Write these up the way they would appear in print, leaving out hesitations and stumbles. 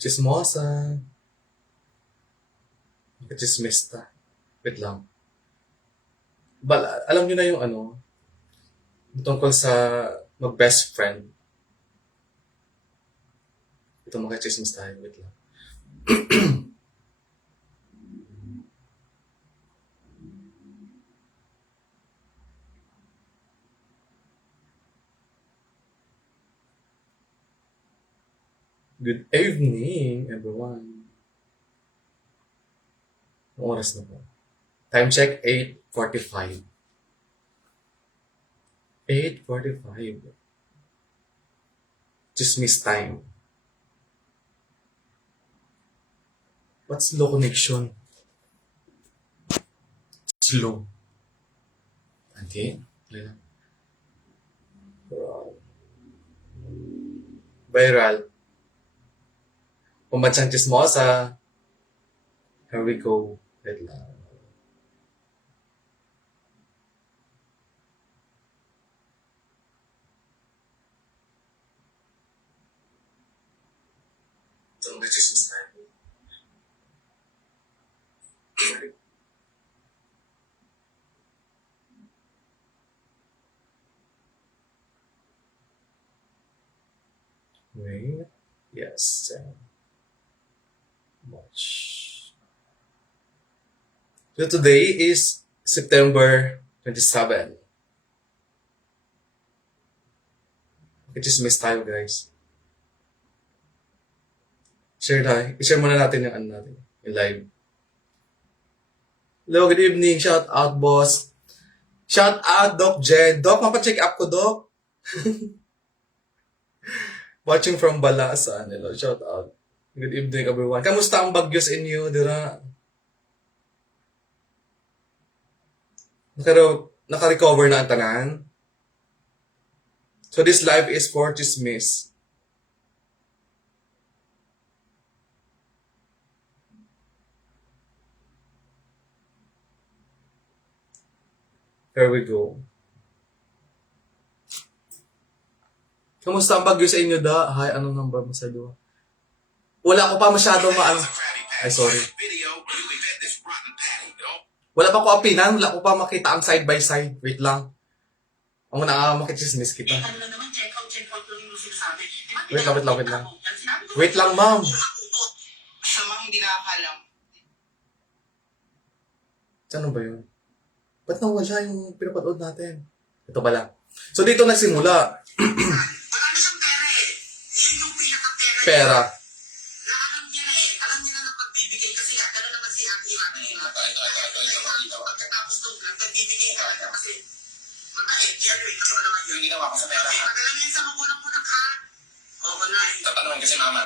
Chismosa. Chismista. Wait lang. Alam niyo na yung ano, tungkol sa mag-best friend. Ito makachismis tayo. Wait lang. Good evening, everyone. Ang oras na po. Time check, 8:45. 8:45. Chismis time. What's slow connection? Slow. Okay. Viral. Pambansang chismosa. Here we go. Wait lang. Ito mga chismis tayo. Wait. Yes. Watch. So today is September 27. Chismis tayo, guys. I-share muna natin yung ano natin. Yung live. Hello, good evening. Shout out, boss. Shout out, Doc Jen. Doc, mapacheck up ko, Doc. Watching from Balasan. Hello, shout out. Good evening, everyone. Kamusta ang bagyo sa inyo, dira? Naka-recover na ang tanan? So this live is for chismis. Here we go. Kamusta ang bagyo sa inyo, da? Hi, anong number mo sa doon? Wala ko pa masyadong Ay, sorry. Wala pa ko apinan. Wala ko pa makita ang side by side. Wait lang. Ang makichismis kita. Wait lang. Wait lang, ma'am. Sa mga hindi nakakalam. Ano ba yun? Ba't nawala yung pinapanood natin? Ito pala. So dito nagsimula. Marami siyang pera eh. Yun yung pinaka-pera. Pera. Alam niya na eh. Alam niya na ng pagbibigay kasi gano'n naman si Ate Ira kanina. Ito. Pagkatapos nung nagbibigay ka lang kasi mabait. Jerry, kasi ano naman yun? Yung ginawa ko sa pera. Madala niya sa magulang-gulang ka. Oo na eh. Tatanungin kasi mama.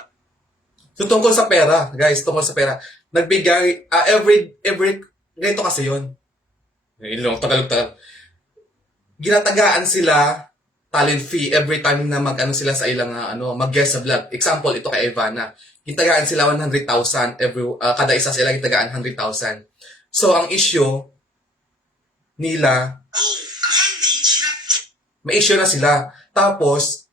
So tungkol sa pera, guys, tungkol sa pera. Nagbigay, every, ganito kasi yun. Ilong, tagalog. Ginatagaan sila talent fee every time na mag-ano sila sa ilang mag-guest sa vlog. Example, ito kay Ivana. Gitagaan sila 100,000 kada isa sila gitagaan 100,000. So ang issue nila, may issue na sila. Tapos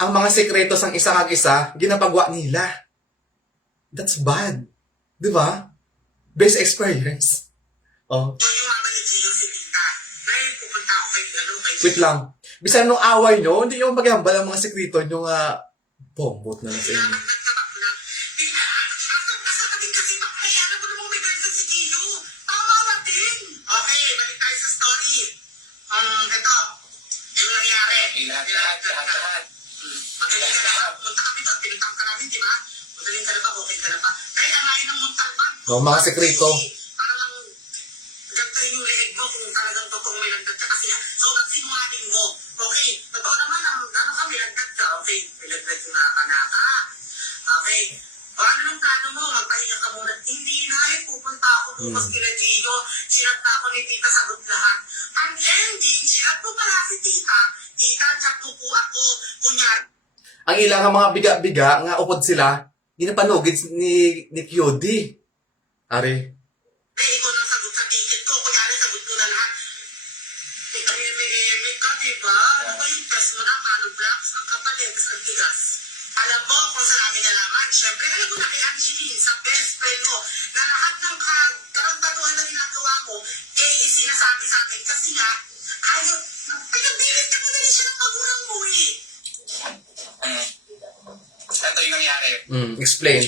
ang mga sekretos ng isa kag isa, ginapagwa nila. That's bad. 'Di ba? Best experience. Oh. Wait lang. Bisan nung away nyo, hindi nyo maghambal ang mga sekreto nyo nga bombot na lang sa inyo. Okay, balik tayo sa story. Ito, yung nangyari. Lahat. Magaling ka na. Punta kami doon, pinuntahan ka namin, di ba? Magaling ka na ba? Okay ka na ba? Kaya ang layo ng muntalban. Mga sekreto. Parang ganito yung leeg mo kung talagang totoong may lagdag ka kasi so ba't sinungaling mo? Okay, totoo naman ang ano ka, may lagdag ka. Okay, may lagdag na kanaka. Okay, paano nung plano mo? Magpahinga ka muna. Hindi na eh, pupunta ako bukas kila Gio. Sinat na ako ni Tita sagot lahat. Ang ending, sinat mo pala si Tita. Tita, chat mo po ako. Kunyari. Ang ilang mga biga-biga nga upod sila, ginapanugid ni Kyodi. Ari. Ikaw nang sagot sa ticket ko. Kunyari, sagot ko na lahat. Eme ka, diba? Ano ba yung test mo na? Paano blocks? Ang kapal, ang tigas. Alam mo kung saan namin nalaman. Siyempre, alam mo na kay Angeline, sa best friend mo, na lahat ng karantaduhan na ginagawa mo, sinasabi sa akin. Kasi nga, ayaw, pinagbilit ka mo na rin siya ng magulang mo eh. Ito yung nangyari. Explain.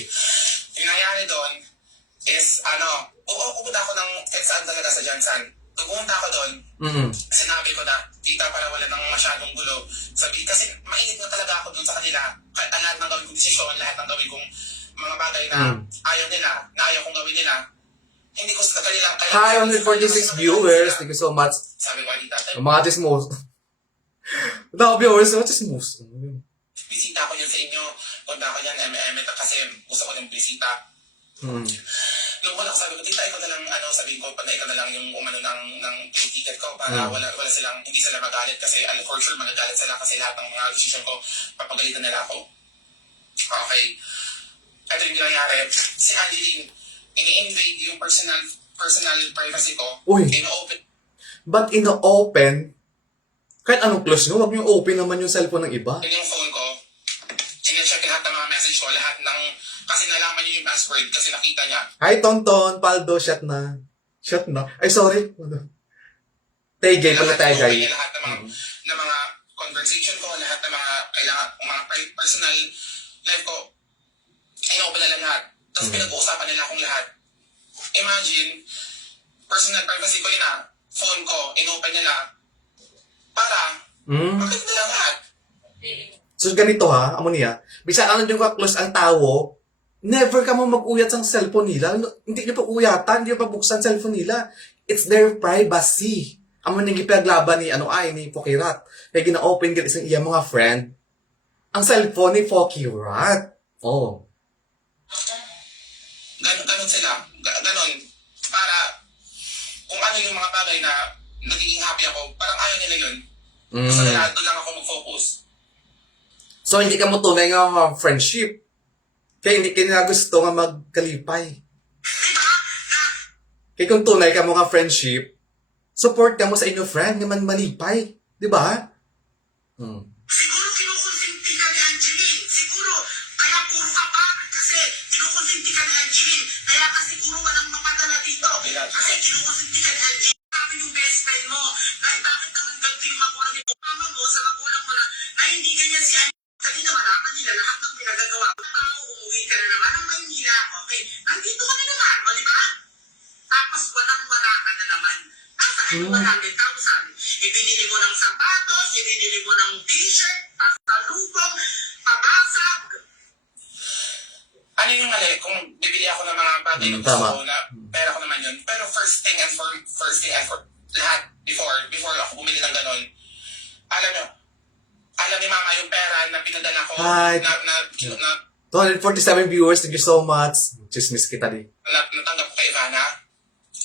Yung nangyari doon is, pupunta ako ng saan talaga sa Johnson. Pupunta ako doon, sinabi ko na, tita, para wala nang masyadong gulo. Sabi, kasi mainit na talaga ako doon sa kanila. Lahat ng gawin kong desisyon, lahat ng gawin kong mga bagay na ayaw nila, na ayaw kong gawin nila. Hindi ko sa kanila... Hi, 146 viewers. Thank you so much. Sabi ko, tita, Mga chismos. Mga viewers, mga chismos. bisita ko yun sa inyo. Punta ako yan, kasi gusto ko ng bisita. Yung wala, sabi ko, tita, ikaw na lang, sabi ko, pag ikaw na lang yung umano ng ticket ko para wala silang, hindi sila magalit kasi for sure magagalit sila kasi lahat ng mga decision ko, papagalitan nila ako. Okay. Ito yung nangyari. Si Angeline, ini-invade yung personal privacy ko. Uy. In-open. But in the open, kahit anong close nyo, huwag nyo open naman yung cellphone ng iba. Yung phone ko, in-check lahat ng mga message ko, lahat ng, kasi nalaman niyo yung password kasi nakita niya. Hi, Tonton, Paldo, shot na. Shot na. Ay, sorry. Tegay pala, tegay. Lahat ng mga conversation ko, lahat ng mga personal life ko, in-open nila lahat. Tapos pinag-uusapan nila akong lahat. Imagine, personal privacy ko yun phone ko, in-open nila para makita nila lahat. So, ganito ha, amo niya. Bisa ka yung ka-close ang tao, never ka mo mag-uyat sa cellphone nila. Hindi nyo pa uyatan, hindi nyo pa buksan cellphone nila. It's their privacy. Amo nang ipaglaban ni ni Pokirat. Kaya gina-open ka isang iya mga friend. Ang cellphone ni Pokirat. Oh. Ganon sila. Ganon. Para kung ano yung mga bagay na nagiging happy ako, parang ayaw nila yun. Gusto nila, doon lang ako mag-focus. So, hindi ka mo tunay nga friendship. Kaya hindi ka nila gusto nga magkalipay. Kaya kung tunay ka mo nga friendship, support ka mo sa inyong friend nga man malipay. Di ba? Siguro kinukonsinti ka ni Angeline. Siguro, kaya puro ka pa. Kasi kinukonsinti ka ni Angeline. Kaya kasi puro walang mapadala dito. Kasi kinukonsinti ka ni Angeline. Sabi yung best friend mo. Dahil bakit naman ganito yung makuha ni mama mo sa magulang mo na hindi ganyan si Angeline. Kanina malaman nila lahat ng pinagagawa. Tao, umuwi ka na naman ng Maynila. Okay, nandito ka na naman. O, di ba? Tapos walang-wala ka na naman. Asa ka naman 100,000? Ibinili mo ng sapatos, ibinili mo ng t-shirt, pasalubong, pabasag. Ano yung mali? Kung bibili ako ng mga bagay na gusto ko na pera ko naman yun. Pero first thing and for lahat, before ako bumili ng ganon, alam ni mama yung pera na pinadala ko Hi. na 247 viewers, thank you so much. Chismis kita di. natanggap ko kay Ivana.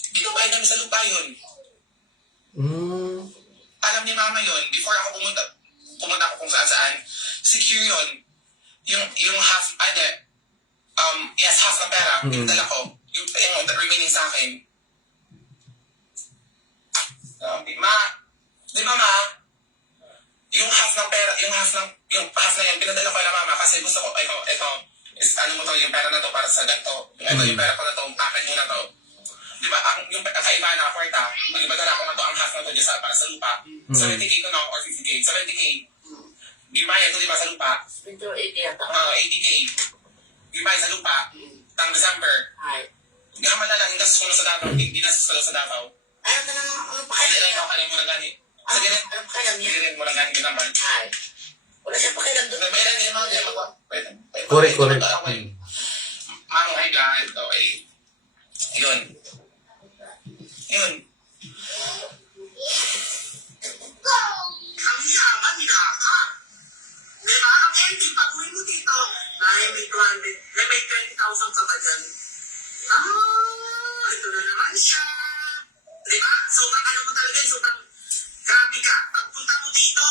Binubayad namin sa lupa yun. Alam ni mama yun. Before ako pumunta ako kung saan, secure yun. Yung half, half na pera, pinadala ko. Yung remaining sa akin. Di ba ma? Yung half na yan, pinadala ko na mama kasi gusto ko, ito, is ano mo to, yung pera na to para sa ganito. Ito yung pera ko na to, akin mo na to. Di ba, yung kaiba na, kwarta, mag-ibadala ko na to, ang half na to, just para sa lupa. 70K ko na, or 50K, 70K. Gibayad ko, di ba, sa lupa? 80K. Gibayad sa lupa, tang December. Gaman na lang, inas ko na sa Davao, hindi nasus ko na sa Davao. Ayaw ka na Hindi pakialam. lang ako kanin mo na gani. Sige rin. Ano pakialam niya? Sige rin mo na gani ginamban. Wala siya pakialam doon. May ilan yung mga diyan Correct. Manong ay gahit to ay yun. Ang yaman nila ka. Diba? Ang ending, pag uwi mo dito, may 20,000 ka ba dyan? Ito na naman siya. Diba? Sobrang ano mo talaga, sobrang grabe ka. Pagpunta mo dito,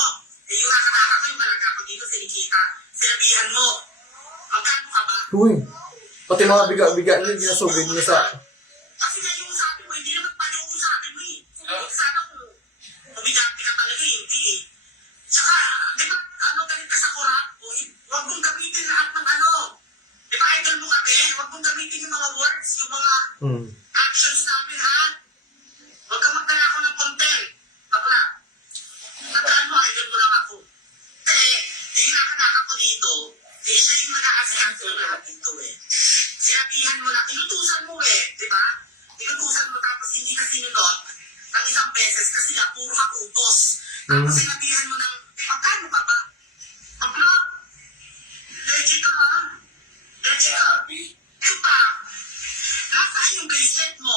yung nakataka ko, yung malaga ko dito, sinikita. Sinabihan mo, magkano ka ba? Uy, pati mga biga-biga niya, ginasugid niya sa... Kasi nga yung sabi mo, hindi naman pala yung sabi mo eh. Sana kung bumigati ka talaga, hindi eh. Tsaka, di ba, galit ka sa kurap? Huwag mong gamitin Mm. Actions namin, ha? Huwag ka magdala ako ng content. Bakla. Tandaan mo, idol mo lang ako. Kasi, hinahanak ako dito, di siya yung mag-aasikaso ng lahat dito eh. Sinabihan mo na, tinutusan mo eh, di ba? Tinutusan mo tapos hindi ka sinunod ang isang beses kasi nga puro ka utos. Tapos sinabihan mo ng, magkano ka ba? Bakla. Legit ka ha? Legit ka. Ito pa. Nasaan yung bracelet mo?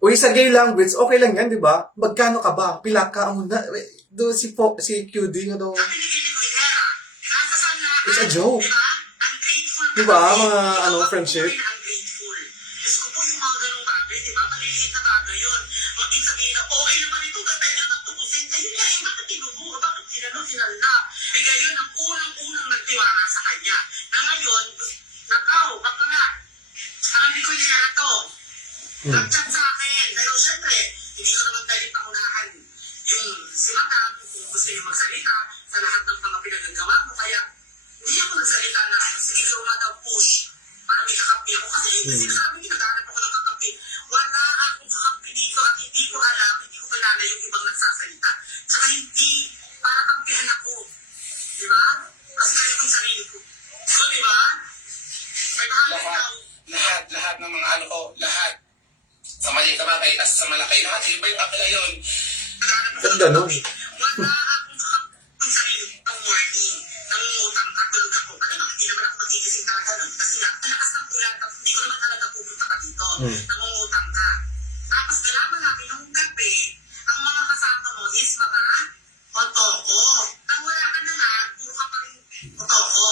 Uy, sa gay language, okay lang yan, di ba? Magkano ka ba? Pila ka mo na. Do si QD, ano? Sabi ni Gilly Guidera, nasa saan na? It's a joke. Di ba? Ungrateful ka Di ba, kasi. mga, Ikaw ano, ang friendship? pupuri na ungrateful. Diyos ko po yung mga ganong bagay, di ba? Maliliit na bagay yun. Huwag din sabihin na, okay naman ito, gantay na naman tubusin. Ayun nga, eh, bakit tinubo? Bakit sinalda? Eh, gayon ang unang-unang nagtiwala sa kanya. Na ngayon, nakaw, baka nga, alam ni Guidera to. Nag-chat sa akin. Pero syempre, hindi ko naman dahil pangunahan yung si Madam kung gusto niyo magsalita sa lahat ng mga pinagagawa mo. Kaya, hindi ako nagsalita na, sige, so Madam, push para may kakampi ako. Kasi hindi sinasabi niyo, naghanap ako ng kakampi. Wala akong kakampi dito at hindi ko alam, hindi ko kilala yung ibang nagsasalita. Tsaka hindi para kampihan ako. Di ba? Kasi kaya ko yung sarili ko. So, di ba? May bahala ikaw. Lahat ng mga ano ko, lahat. Sa maliit na bagay, as sa malaki, lahat, iba yung akala yun. Ganda nun. Wala akong kakapang sarili ng morning. Nangungutang ka, tulog ako. Alam mo, hindi naman ako magigising talaga nun. Kasi nga, malakas ng ulan, tapos hindi ko naman talaga pupunta ka dito. Nangungutang ka. Tapos nalaman namin nung gabi, ang mga kasama mo is mga otoko. Nang wala ka na nga, puro ka pa rin otoko.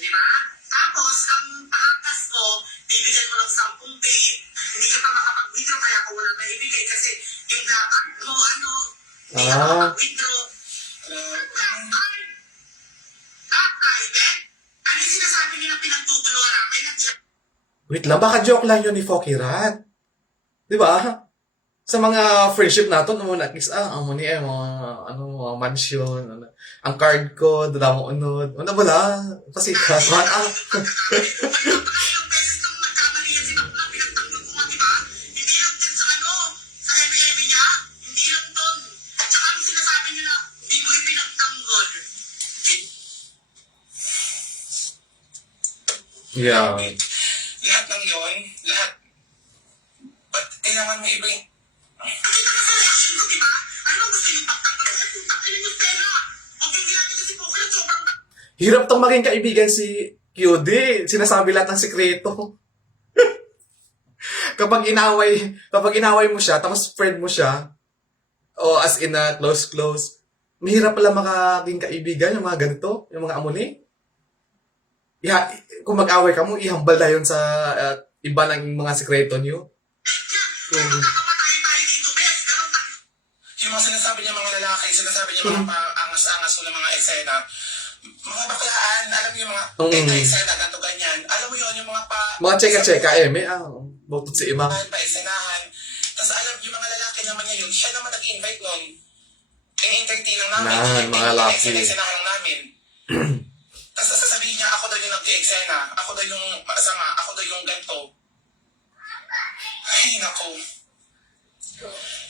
Di ba? Tapos, ang paakas ko, bibigyan mo ng 10 babe. Hindi ka pa makapag-withdraw, kaya ako wala naibigay kasi yung dapat mo, ano, hindi ka makapag-withdraw. Ano yung sinasabi niyo na pinagtutulungan namin? Wait lang, baka joke lang yun ni Fokirat. Di ba? Sa mga friendship natin, ano na, amo ni mga, mga mansion, ano, ang card ko, dada mo unod. Ano wala? Kasi katuan, Ilang beses nung nagkamali yan si Bakla, pinagtanggol ko nga, di ba? Hindi lang din sa ano, sa eme-eme niya, hindi lang doon. Tsaka ang sinasabi niyo na, hindi mo ipinagtanggol. Yeah. Lahat ng yun, lahat. Ba't kailangan mo iba yung... Pakita mo sa reaction ko, di ba? Ano ang gusto niyo pagtanggol? Eh, putak, ilin yung pera. Huwag yung ginagawa niyo si Poker at sobrang Hirap tong maging kaibigan si QD. Sinasabi lahat ng sikreto. kapag inaway mo siya, tapos friend mo siya, o as in a close, mahirap pala maging kaibigan, yung mga ganito, yung mga amuni. Kung mag-away ka mo, ihambal na yun sa iba ng mga sikreto niyo. magkakamatay tayo dito, Bes. Ganun tayo. Yung mga sinasabi niya mga lalaki, sinasabi niya mga paangas-angas o ng mga eksena, mga baklaan, alam mo yung mga eksena, ganito ganyan. Alam mo yun, yung mga Mga cheka-cheka, may bautot si Imam. pa-eksenahan. Tapos alam yung mga lalaki naman niya yun, siya naman nag-invite nun. In-entertain lang namin. Mga lalaki. Eksena lang namin. Tapos sasabihin niya, ako daw yung nag-eksena, ako daw yung masama, ako daw yung ganito. Ay, nako.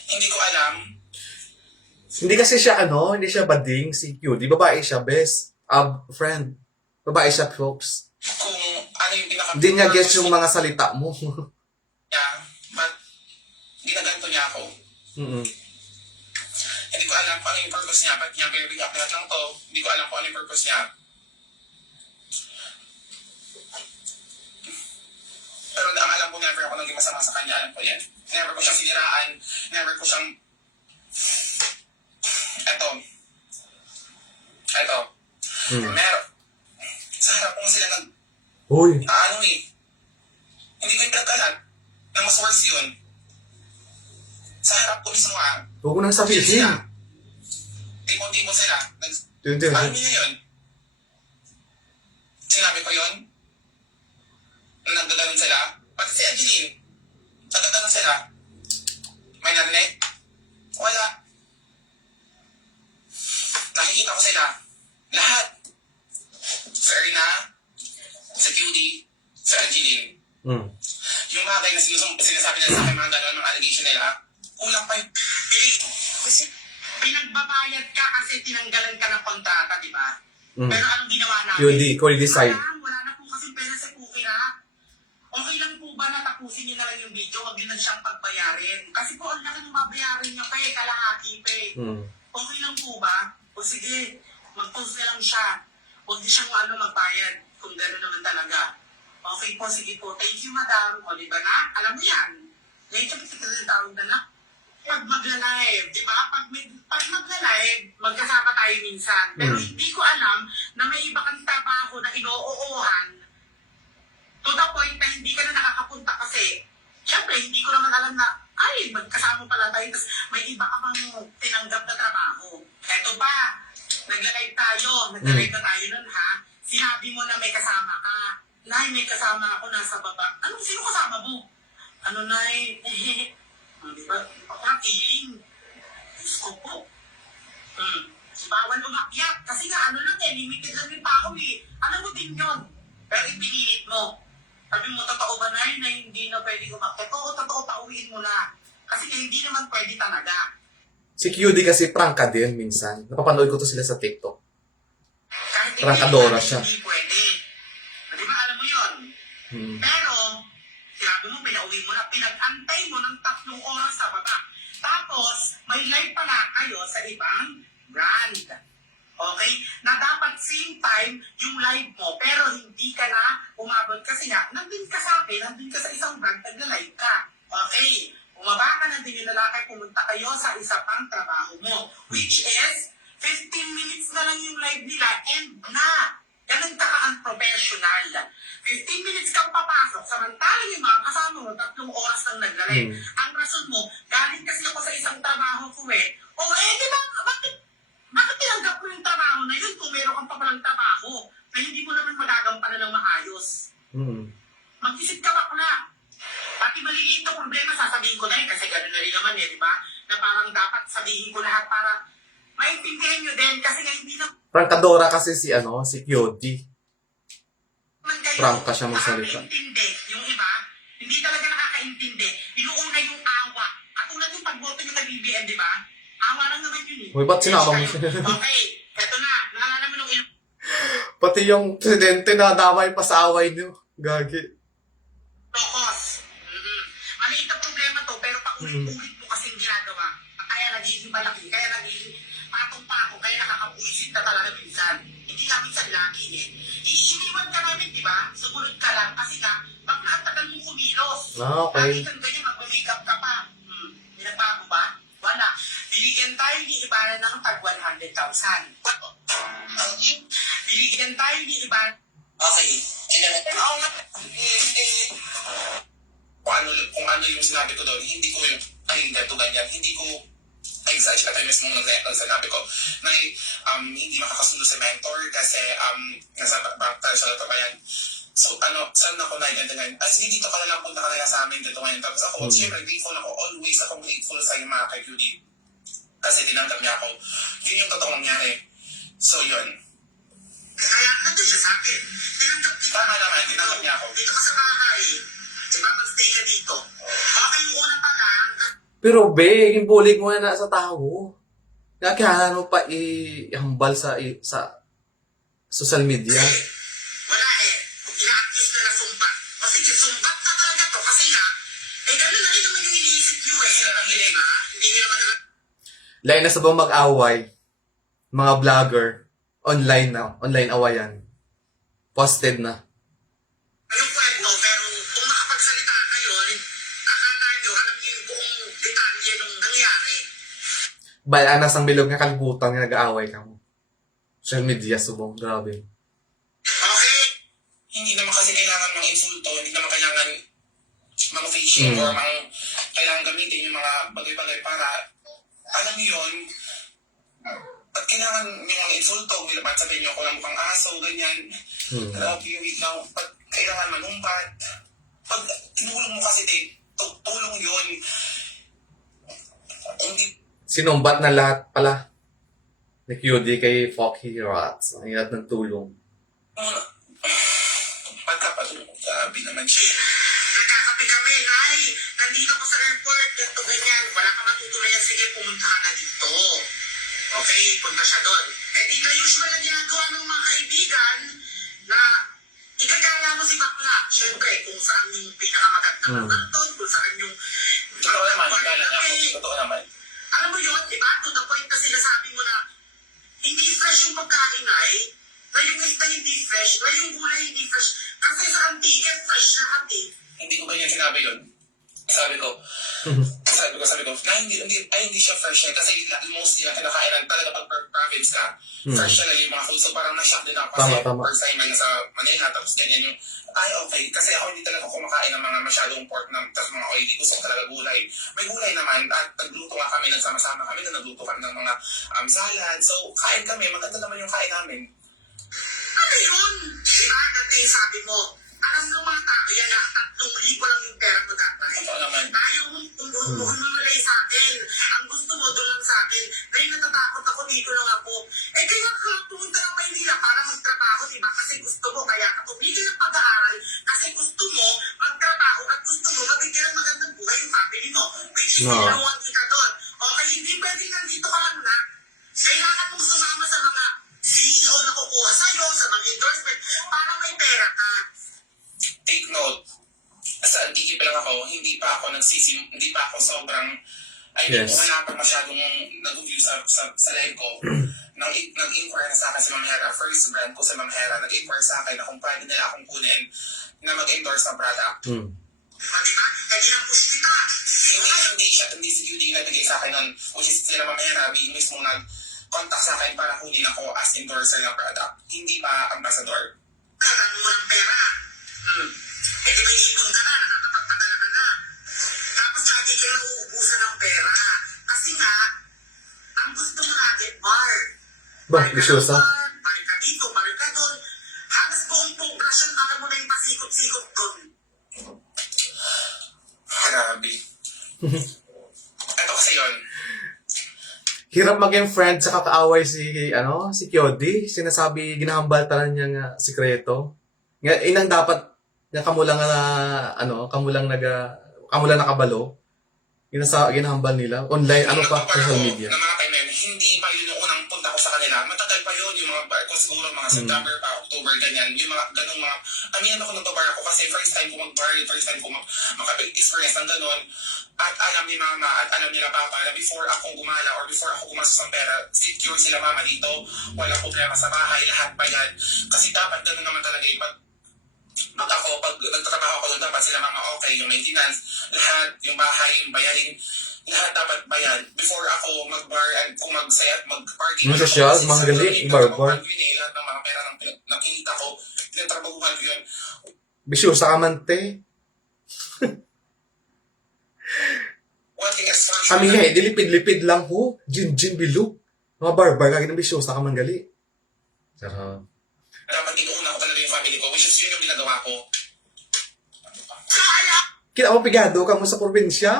Hindi ko alam. Hindi kasi siya hindi siya bading, si QD. Babae siya, best. Friend. Babae siya, folks. Kung ano yung pinaka... Hindi niya guess yung mga salita mo. niya, ginaganto niya ako. Hindi ko alam kung ano yung purpose niya. Ba't niya pinabig up lahat lang to? Hindi ko alam kung ano yung purpose niya. Pero ang alam ko, never ako naging masama sa kanya. Alam ko yan. Never ko siyang siniraan. Never ko siyang... Eto. Meron. Sa harap ko nga sila Uy. hindi ko yung pinagkalat na mas worse yun. Sa harap ko mismo Huwag mo nang sabihin. Tipo sila. Hindi. Alam niyo yun? Sinabi ko yun? Na nagdaganon sila? Pati si Angeline. Nagdaganon sila. May narinig? Wala. Nakikita ko sila. Lahat. Si Erna, si Cutie, si Angeline. yung bagay na sinasabi nila sa akin, mga gano'n, mga allegation nila, kulang pa yung... Kasi pinagbabayad ka kasi tinanggalan ka ng kontrata, di ba? Mm. Pero anong ginawa namin? QD, quality side. Wala na po kasi pera sa Kukira. Okay lang po ba na tapusin niyo na lang yung video, huwag niyo na siyang pagbayarin? Kasi po, ang laki ng mabayarin niyo kay kalahati pa eh. Mm. Okay lang po ba? O sige, mag-post na lang siya. Huwag niyo siyang magbayad kung gano'n naman talaga. Okay po, sige po. Thank you, madam. O, di ba na? Alam mo yan. Ngayon, sabi sa tawag na na. Pag magla-live, di ba? Pag magla-live, magkasama tayo minsan. Pero hindi ko alam na may iba kang trabaho na inoohan to the point na hindi ka na nakakapunta kasi syempre, hindi ko naman alam na ay, magkasama pala tayo tapos may iba ka pang tinanggap na trabaho. Eto ba, nagla-live na tayo nun ha. Sinabi mo na may kasama ka. Nay, may kasama ako nasa baba. Anong sino kasama mo? Ano, Nay? Di ba? Ako na feeling. Diyos ko po. Bawal umakyat. Kasi nga, ano lang limited lang yung tao eh. Alam mo din yun. Pero ipinilit mo. Sabi mo, totoo ba na hindi na pwede umakyat? Oo, totoo, pauwiin mo na. Kasi hindi naman pwede talaga. Si QD kasi prangka din minsan. Napapanood ko to sila sa TikTok. Kahit Prangkadora siya. Hindi pwede. Di ba, alam mo yun? Pero, sinabi mo, pinauwi mo na, pinag-antay mo ng 3 oras sa baba. Tapos, may live pala kayo sa ibang brand. Okay? Na dapat same time yung live mo, pero hindi ka na umabot kasi nga, nandun ka sa akin, nandun ka sa isang brand, nagla-live ka. Okay? Umaba ka na din yung lalaki, pumunta kayo sa isa pang trabaho mo. Which is, 15 minutes na lang yung live nila, and na. Ganun ka ka-unprofessional. 15 minutes kang papasok, samantalang yung mga kasama mo, 3 oras lang nagla-live. Ang rason mo, galing kasi ako sa isang trabaho ko eh. O di ba, bakit tinanggap mo yung trabaho na yun kung meron kang pa palang trabaho na hindi mo naman magagampanan ng maayos? Mag-isip ka bakla. Pati maliliit na problema, sasabihin ko na rin kasi gano'n na rin naman eh, di ba? Na parang dapat sabihin ko lahat para maintindihan nyo din kasi nga hindi na Prangkadora kasi si QD. man kayo Prangka siya magsalita. nakakaintindi. Yung iba, hindi talaga nakakaintindi. Inuuna yung awa. Katulad yung pagboto nyo kay BBM, di ba? Awa lang naman yun eh. Uy, ba't sinama mo Kayo. siya? Okay, eto na. Naalala mo nung Pati yung presidente na damay pa sa away niyo. Gagi. Ilocos. Maliit na problema to, pero paulit-ulit mo kasing ginagawa. Kaya nagiging malaki, kaya nagiging patong pa ako, kaya nakakabuisit na talaga minsan. Hindi nga minsan lagi eh. Iiniwan ka namin, di ba? Sumunod ka lang kasi nga, bakla ang tagal mong kumilos. Okay. Lagi kang ganyan, mag-makeup ka pa. Pinagbago ba? Wala. Binigyan tayo ni Ibarra ng tag 100,000. Binigyan tayo ni Ibarra. Okay. Oo nga. Kung ano yung sinabi ko doon, hindi ko yung, ay, ganito ganyan, hindi ko, ay, sa ito yung mismong sinabi ko, na hindi makakasundo si mentor kasi nasa bank tayo sa Tabayan. So, saan ako na ganyan? Sige, dito ka na lang, punta ka na lang sa amin, dito ngayon. Tapos ako, siyempre, grateful ako, always akong grateful sa yung mga kay-QD. Kasi tinanggap niya ako. Yun yung totoong nangyari. So, yun. Kaya nandun siya sa akin. Tinanggap kita. Tama naman, tinanggap niya ako. Dito ka sa bahay. Diba, mag-stay ka dito. Okay, yung una pa lang. Pero be, yung bulig mo na sa tao. Kaya mo pa ihambal sa social media. Wala eh. Ina-accuse na sumbat. O sige, sumbat na talaga to. Kasi nga, gano'n na rin naman yung iniisip nyo eh. Sila nang hiling ha. Hindi nyo naman naman. Lain na sa bang mag-away, mga vlogger, online awayan. Posted na. Yung kwento, pero kung makapagsalita kayo, akala nyo, alam nyo yung buong detalye nung nangyari. Bayanas ang bilog nga kalibutan nga nag-aaway ka mo. Social media, subong. Grabe. Okay? Hindi naman kasi kailangan mga insulto, hindi naman kailangan mga fishing or kailangan gamitin yung mga bagay-bagay para, alam mo yun, at kailangan yung mga insulto, bilang sabihin nyo ako lang mukhang aso, ganyan. Grabe yung ikaw, pag kailangan manumpat, pag tinulong mo kasi, tulong yun. Hindi Sinumbat na lahat pala. Ni QD kay Focky Rats. Ang hirap ng tulong. pagkapatulong, grabe naman siya. Nagkakape kami, Nay. Nandito ko sa airport, ganito ganyan. Wala ka matutunayan, sige, pumunta ka na dito. Okay, punta siya doon. Eh di ka usual na ginagawa ng mga kaibigan na igagala mo si bakla. Siyempre, kung saan yung pinakamagandang lugar doon, kung saan yung Totoo naman, part kala niya kami. ako. Totoo naman. Alam mo yun, di ba? To the point na sinasabi mo na hindi fresh yung pagkain ay, na yung isda hindi fresh, na yung gulay hindi fresh. Kasi sa antique, fresh na antique. Hindi ko ba yan sinabi yun? Sabi ko, hindi siya fresh yan. Kasi mostly na kinakainan talaga pag province ka, fresh na yung mga food. So parang na-shock din ako kasi Tama. first time na sa Manila, tapos ganyan yung, okay. Kasi ako hindi talaga kumakain ng mga masyadong pork na tapos mga oily. Gusto ko talaga gulay. May gulay naman at nagluto nga kami, nagsama-sama kami na nagluto kami ng mga salad. So kain kami, maganda naman yung kain namin. Ano yun? Diba, ganito yung sabi mo. Alam ng mga tao yan na 3,000 lang yung pera mo dapat. Totoo naman. Ayaw mong humulay sa akin. Ang gusto mo doon lang sa akin. Dahil natatakot ako, dito lang ako. Eh kaya ka pumunta ng Maynila para magtrabaho, diba? Kasi gusto mo, kaya ka tumigil ng pag-aaral kasi gusto mo magtrabaho at gusto mo mabigyan ng magandang buhay yung family mo. Which is nilawan kita doon. Okay, hindi pwede nandito ka lang na. Kailangan mong sumama sa mga CEO na kukuha sa'yo, sa mga endorsement, para may pera ka. Take note, sa Antique pa lang ako, hindi pa ako sobrang, Yes. wala pa masyadong nag-view sa live ko. Nag-inquire na sa akin si Ma'am Hera, first brand ko sa Ma'am Hera, nag-inquire sa akin na kung pwede nila akong kunin na mag-endorse ng product. Diba? Kaya push kita. Hindi si QD nabigay sa akin nun, which is sila Ma'am Hera, mismo nag-contact sa akin para kunin ako as endorser ng product. Hindi pa ambassador. Kailangan mo ng pera. Eh di ba ipon ka na, nakakapagpadala ka na. Tapos lagi ka na uubusan ng pera. Kasi nga, ang gusto mo natin, bar. Bah, bisyosa. Bar ka dito, bar ka doon. Halos buong poblasyon, alam mo na yung pasikot-sikot doon. Grabe. Ito kasi yun. Hirap maging friend sa kakaaway si Kyodi. Sinasabi, ginahambal talan niya nga sikreto. Nga, inang dapat nga kamulang nakabalo. Ginahambal nila. Online, social media. Na mga time na yun, hindi pa yun yung unang punta ko sa kanila. Matagal pa yun, yung mga bar ko siguro, mga September pa, October, ganyan. Yung mga ganung mga, amihan ako nagbabar ako kasi first time ko mag-bar, first time ko maka-experience ng ganun. At alam ni mama at alam nila papa na before akong gumala or before ako gumastos ng pera, secure sila mama dito, walang problema sa bahay, lahat bayad. Kasi dapat ganun naman talaga yung pag nagtatrabaho ako doon, dapat sila mama okay, yung maintenance, lahat, yung bahay, yung bayarin, lahat dapat bayad. Before ako mag-bar and kung mag-saya at mag-party. Mga social, mga gali, bar. Lahat ng mga pera ng kinita ko, tinatrabahuhan ko yun. Bisyosa ka man, te. One thing is for Kami nga, dilipid-lipid lang ho. Gin bilog. Mga barbar, kagin ng bisyosa ka man gali. Sarap. dapat inuuna ko talaga yung family ko, which is yun yung ginagawa ko. Kita mo pigado ka mo sa probinsya.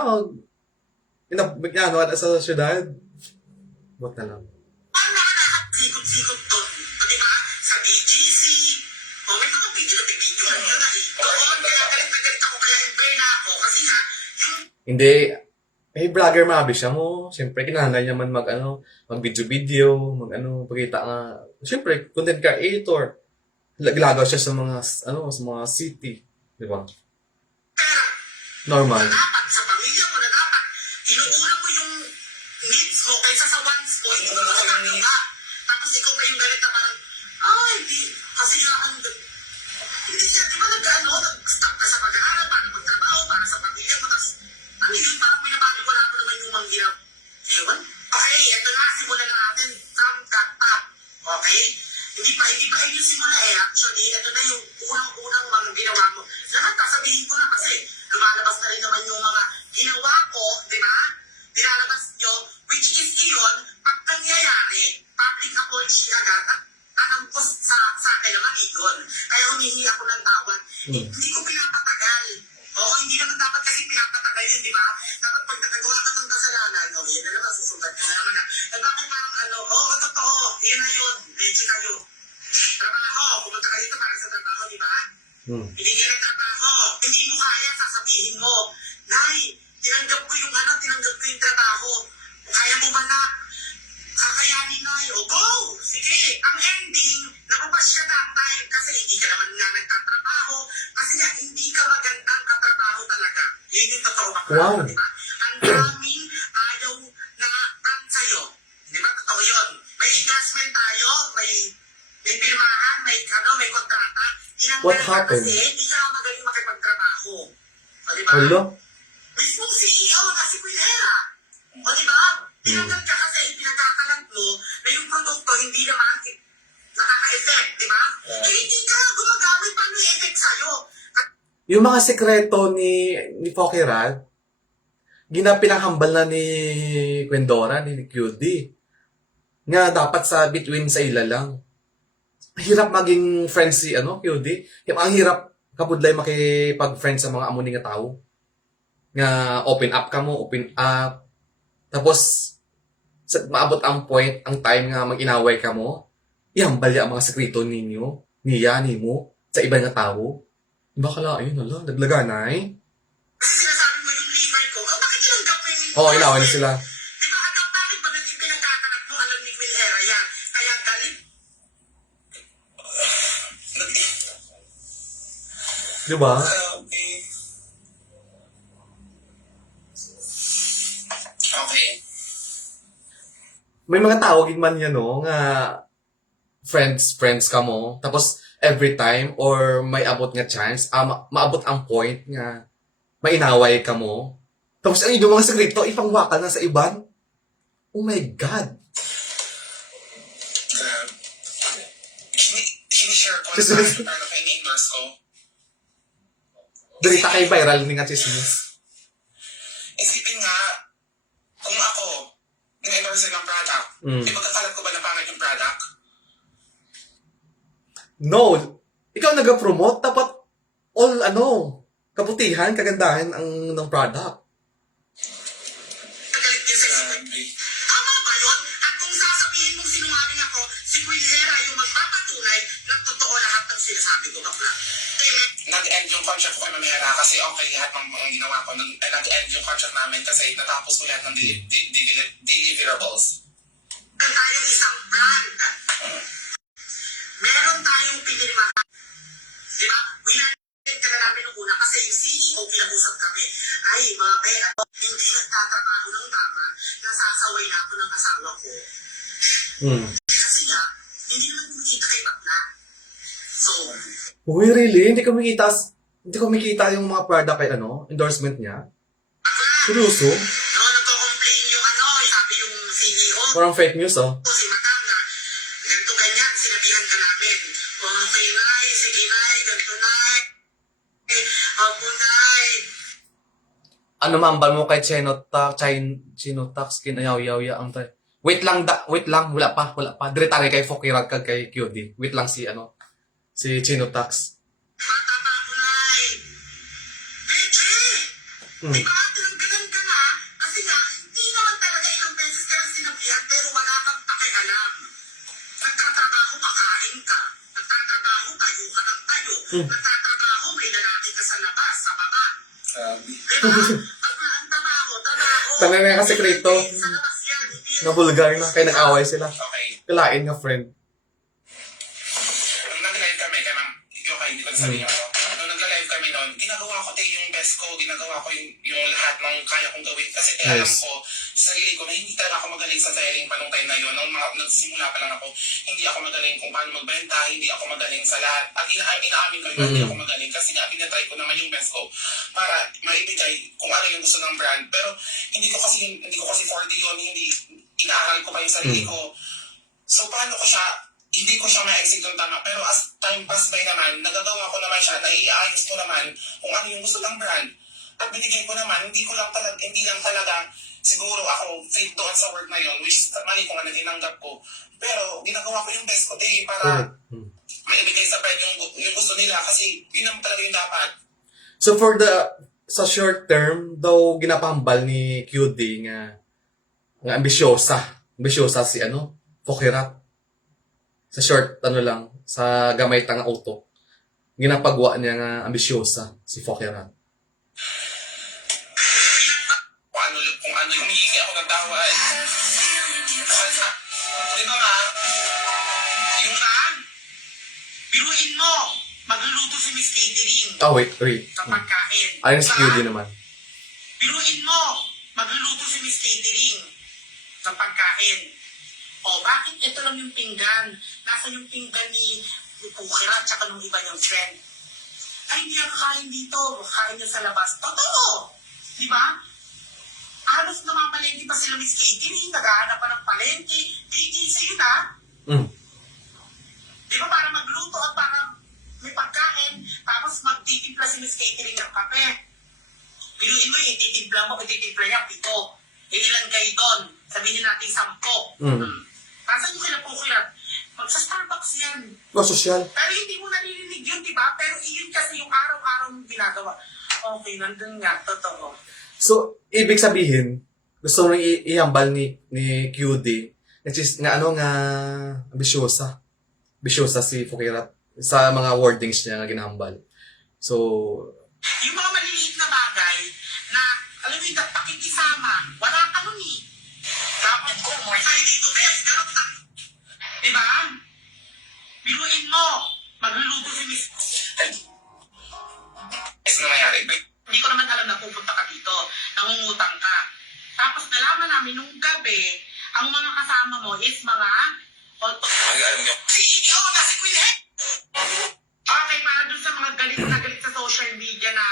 Sa syudad. Buat na lang. Ang mga nakaksikot-sikot doon. O diba? Sa BGC. O may mga video na video lang yun na doon. Kaya galit na galit ako. Kaya in-burn na ako. Kasi nga, yung Hindi. Vlogger mabi siya mo. Siyempre, kinahanglan niya man mag-video-video, pagkita nga. Siyempre, content creator. Lagaw siya sa mga city. Di ba? pera Normal. na dapat sa pamilya mo na dapat inuuna mo yung needs mo kaysa sa wants mo. Inuuna mo yung needs. Tapos ikaw pa yung galit na parang, hindi. Kasi nga, hindi siya, di ba nag-stop ka sa pag-aaral para magtrabaho, para sa pamilya mo. Tapos, yun, parang pinapaliwala mo naman yung manghirap. Ewan? Okay, ito na, simulan na natin from cut up. Okay? Hindi pa yun simula actually. Ito na yung unang-unang mga ginawa mo. Lahat, sasabihin ko na kasi lumalabas na rin naman yung mga ginawa ko, di ba? Nilalabas nyo, which is iyon, pag nangyayari, public apology agad at alam ko sa akin naman iyon. Kaya humingi ako ng tawad. Hindi ko pinapatagal. Oo, hindi naman dapat kasi pinapatagal yun, di ba? Dapat pag nagagawa ka ng kasalanan, yun na naman, susunod ka na naman na. Bakit parang totoo, yun na yun, medyo kayo. Trabaho, pumunta ka dito para sa trabaho, di ba? Hindi ka ng trabaho. Hindi mo kaya, sasabihin sasabihin mo, Nay, tinanggap ko yung trabaho. Kaya mo ba na kakayanin, Nay? O go! Sige, ang ending, napapasya siya that time kasi hindi ka naman nga nagtatrabaho kasi nga hindi ka magandang katrabaho talaga. Yun yung totoo ka. Wow. Diba? Ang daming ayaw na brand sa'yo. Di ba? Totoo yun. May investment tayo, may pirmahan, may kontrata. What Tinanggal ka happened? kasi hindi ka magaling makipagtrabaho. O diba? Hello? Mismong CEO na si Quilera. O diba? Tinanggal ka kasi pinagkakalat mo na yung produkto hindi naman nakaka-effect, diba? Eh hindi ka gumagamit paano i-effect sa'yo. Yung mga sekreto ni Fokerat, pinanghambal na ni Quindora, ni QD. Nga dapat sa between sa ila lang. Hirap maging friends si QD. Ang hirap kabudlay makipag-friends sa mga amuni nga tao. Nga open up ka mo, open up. Tapos, maabot ang point, ang time nga mag-inaway ka mo, ihambal ya ang mga sekreto ninyo, niya, nimo, sa iba nga tao. Baka ayun, naglaganay. Kasi sinasabi mo yung liver ko, bakit tinanggap mo yung Oo, inaway na sila. Di ba, hanggang bakit ba naging pinagkakalat mo, alam ni Quilera yan? Kaya galit. Di ba? Okay. May mga tao, man yan, no, nga friends ka mo. Tapos, every time, or may abot nga chance, maabot ang point nga mainaway ka mo. Tapos, ang yung mga sekreto, ipangwakal na sa iban. Oh my God! Sinishare ko Just- na paano kayo ni-endorse ko. Dalita kay viral ni nga chismis. Isipin nga, kung ako, ni-endorse ng product, ipagkakalat ko ba na pangit yung product? No! Ikaw nag-promote, dapat all, kabutihan, kagandahan ng product. Galit din sa Grabe. Tama ba yun? At kung sasabihin mong sinungaling ako, si Quilera yung magpapatunay ng totoo lahat ng sinasabi ko, bakla. Amen. Nag-end yung contract ko kay Mamera kasi okay lahat ng mga ginawa ko. Nag-end yung contract namin kasi natapos ko lahat ng deliverables. Meron tayong isang brand. Meron tayong pinirmahan. Di ba? Winanit ka na namin nung una kasi yung CEO kinausap kami. Ay, mga pera, hindi nagtatrabaho ng tama, nasasaway na ako ng asawa ko. Kasi nga, hindi naman kumikita kay bakla. So, Uy, really? Hindi ko makita yung mga product kay endorsement niya. bakla. Seryoso? No, nagko-complain yung sabi yung CEO. Parang fake news, oh. Si Matanga, ganito ganyan, sinabihan ka namin. Okay, Nay, sige, Nay, ganito, Nay. Opo, Nay. Ano mambal mo kay Chinotax, kinayaw-yaw ang tayo. Wait lang, wala pa. Dire tagay kay Fokirat kag kay QD. Wait lang si Chinotax. Bata pa ako, Nay. Beche! Di ba, tinanggalan ka na? Kasi nga, hindi naman talaga ilang beses ka lang sinabihan pero wala kang pakialam. Nagtatrabaho, kakain ka. Nagtatrabaho, tayo ka ng tayo. Nagtatrabaho, may lalaki ka sa labas, sa baba. Grabe. Di ba? Pag ang trabaho. Tanay na yung sekreto. Sa labas yan, hindi yan. Na vulgar na, kaya nag-away sila. Okay. Kalain nga friend. Nung nag-live kami, kay ma'am, okay, hindi ko nasabihin ako. Nung nag-live kami noon, ginagawa ko yung best ko, ginagawa ko yung lahat ng kaya kong gawin. Kasi alam Yes. ko, sa sarili ko na hindi talaga ako magaling sa selling pa nung time na yun. Nung nagsimula pa lang ako, hindi ako magaling kung paano magbenta, hindi ako magaling sa lahat. At inaamin ko yun, hindi ako magaling. Kasi nga, pinatry ko naman yung best ko para maibigay kung ano yung gusto ng brand. Pero hindi ko kasi 40 yun, hindi inaaral ko pa yung sarili ko. So, paano ko siya, hindi ko siya ma-exit yung tama. Pero as time pass by naman, nagagawa ko naman siya, naiayos ko naman kung ano yung gusto ng brand. At binigay ko naman, hindi lang talaga siguro ako faith doon sa work na yun, which is mali ko nga na tinanggap ko. Pero ginagawa ko yung best ko day para maibigay sa brand yung gusto nila kasi yun naman talaga yung dapat. So sa short term, daw ginapambal ni QD nga ambisyosa si Fokirat. Sa short, lang, sa gamay tang auto. Ginapagwa niya nga ambisyosa si Fokirat. si Miss Catering Oh, wait. sa pagkain. Ayun si Diba? QD naman. Biruin mo, magluluto si Miss Catering sa pagkain. O, bakit ito lang yung pinggan? Nasa yung pinggan ni Pukira at saka nung iba niyang friend. Ay, hindi ako kain dito. Kain niyo sa labas. Totoo! Di ba? Halos namapalengke pa sila Miss Catering, naghahanap pa ng palengke. Di yun ha? Mm. Di ba para magluto at para may pagkain, tapos magtitimpla si Miss Catering ng kape. Biluin mo yung ititimpla mo, ititimpla niya, 7. Ilan kayo doon? Sabihin natin 10. Nasaan yung kinapukirat? Magsa-Starbucks yan. Sosyal. Pero hindi mo naririnig yun, di ba? Pero iyon kasi yung araw-araw mong ginagawa. Okay, nandun nga, totoo. So, ibig sabihin, gusto nang ihambal ni QD, nga ambisyosa. Ambisyosa si Fukirat sa mga wordings niya na ginahambal. So, Yung mga maliliit na bagay na, alam mo yung pakikisama, wala ka nun eh. Dapat ko, more tayo dito, best, ganun na. Diba? Biruin mo, magluluto si Miss. Yes, nangyayari. Hindi ko naman alam na pupunta ka dito, nangungutang ka. Tapos nalaman namin nung gabi, ang mga kasama mo is mga Ay, alam niyo. CEO na si Queen He. Okay, para dun sa mga galit na galit sa social media na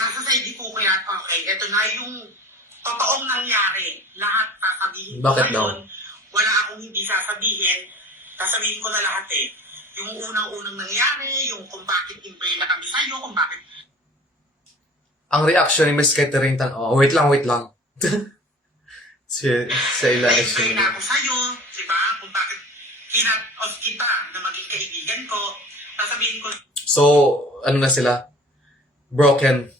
nasa side ni Pukiyat, okay, ito na yung totoong nangyari. Lahat sasabihin ko Bakit ngayon. Wala akong hindi sasabihin. Sasabihin ko na lahat eh. Yung unang-unang nangyari, yung kung bakit implay na kami sa'yo, kung bakit ang reaction ni Miss Catering wait lang. si Ila is implay na ako sa'yo, diba? Kung bakit kinat-off kita na maging kaibigan ko, sasabihin ko So, ano na sila? Broken.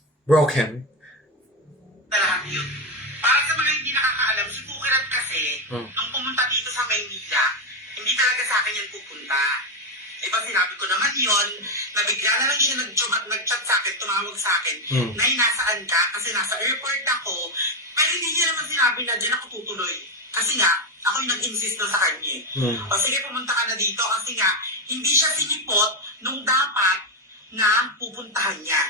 na lahat yun. Para sa mga hindi nakakaalam, si Pukirat kasi, nung pumunta dito sa Maynila, hindi talaga sa akin yan pupunta. Diba sinabi ko naman yun, na bigla na lang yun nag-chat sa akin, tumawag sa akin, na nasaan ka, kasi nasa airport ako, pero hindi niya naman sinabi na dyan ako tutuloy. Kasi nga, ako yung nag-insist na sa kanya. O sige, pumunta ka na dito, kasi nga, hindi siya sinipot nung dapat na pupuntahan niya.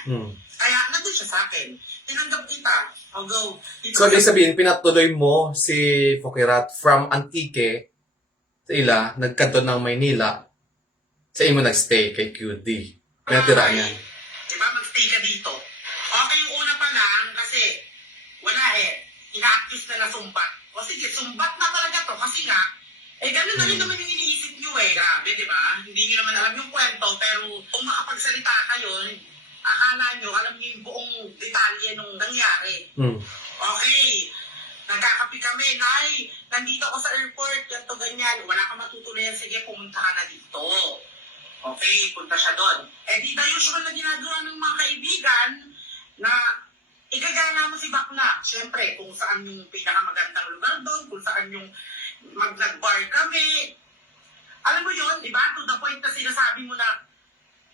Kaya nandun siya sa akin. Tinanggap kita. I'll go. So, ibig sabihin, pinatuloy mo si Fukirat from Antique sa Ila, nagkanto ng Maynila, sa imo nagstay kay QD. Pinatira niya. Diba, magstay ka dito. Okay, yung una pa lang, kasi wala eh. Ina-accuse na sumbat. O sige, sumbat na talaga to. Kasi nga, ganun na rin naman yung iniisip nyo eh. Grabe, diba? Hindi nyo naman alam yung kwento, pero kung makapagsalita kayo, akala nyo, alam nyo yung buong detalye nung nangyari. Okay. Nagkakapi kami, Nay, nandito ako sa airport, ganito, ganyan. Wala kang matutuloyan, sige, pumunta ka na dito. Okay, punta siya doon. Di ba usual na ginagawa ng mga kaibigan na igagana mo si Bakla. Siyempre, kung saan yung pinakamagandang lugar doon, kung saan yung nag-bar kami. Alam mo yun, di ba? To the point na sinasabi mo na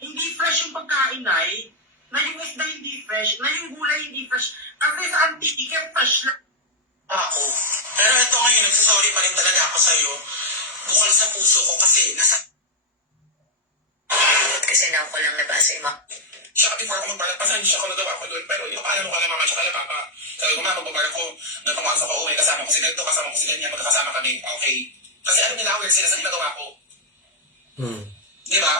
hindi fresh yung pagkain, Nay, na yung isda hindi fresh, na yung gulay hindi fresh. Kasi sa Antique, fresh lang ako. Pero ito ngayon, nagsasorry pa rin talaga ako sa'yo. Bukal sa puso ko kasi nasa... Kasi na ako lang nabasa yung mga... Siya before ako magbalag, pasensya ko nagawa ko doon. Pero yung paalam mo ka na mama, tsaka na papa. Sabi ko, mama, magbabalag ko. Nagpamasok ako uwi, kasama ko si Dento, kasama ko si ganyan, magkakasama kami. Okay. Kasi alam nila, aware sila sa ginagawa ko. Di ba?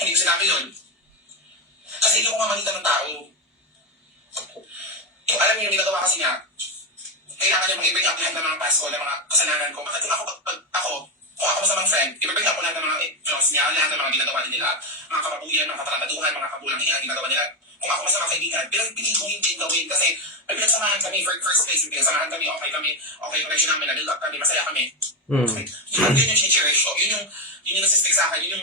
Hindi ko sinabi yun. Kasi hindi ako mamanita ng tao. Yung alam niyo yung ginagawa kasi niya, kailangan niya mag-ibig up lahat ng mga Pasko, ng mga kasalanan ko. Bakit kung kung ako masamang friend, ibibig up ko lahat ng mga flaws niya, lahat ng mga ginagawa nila, mga kapabuyan, mga katarantaduhan, mga kabulangihan, ginagawa nila. Kung ako masamang kaibigan, pinili kong hindi gawin kasi may pinagsamahan kami for first place, pinagsamahan kami, okay connection namin, na-build up kami, masaya kami. Okay. Yun yung cherish ko, yun yung nasistick sa akin, yun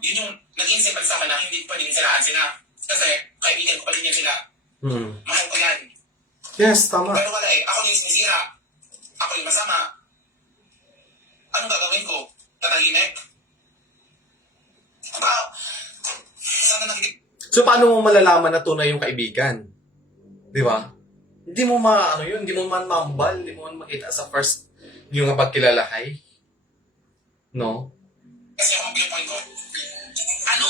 yung naging simple sa akin na hindi ko pwedeng silaan sila. Kasi kaibigan ko pa rin yan sila. Mahal ko yan. Yes, tama. Pero wala eh. Ako yung sinisira. Ako yung masama. Anong gagawin ko? Tatahimik? Sana nakikita. So, paano mo malalaman na tunay yung kaibigan? Di ba? Hindi mo hindi mo man mambal, hindi mo man makita sa first yung pagkilalahay. No? Kasi yung point ko. Ano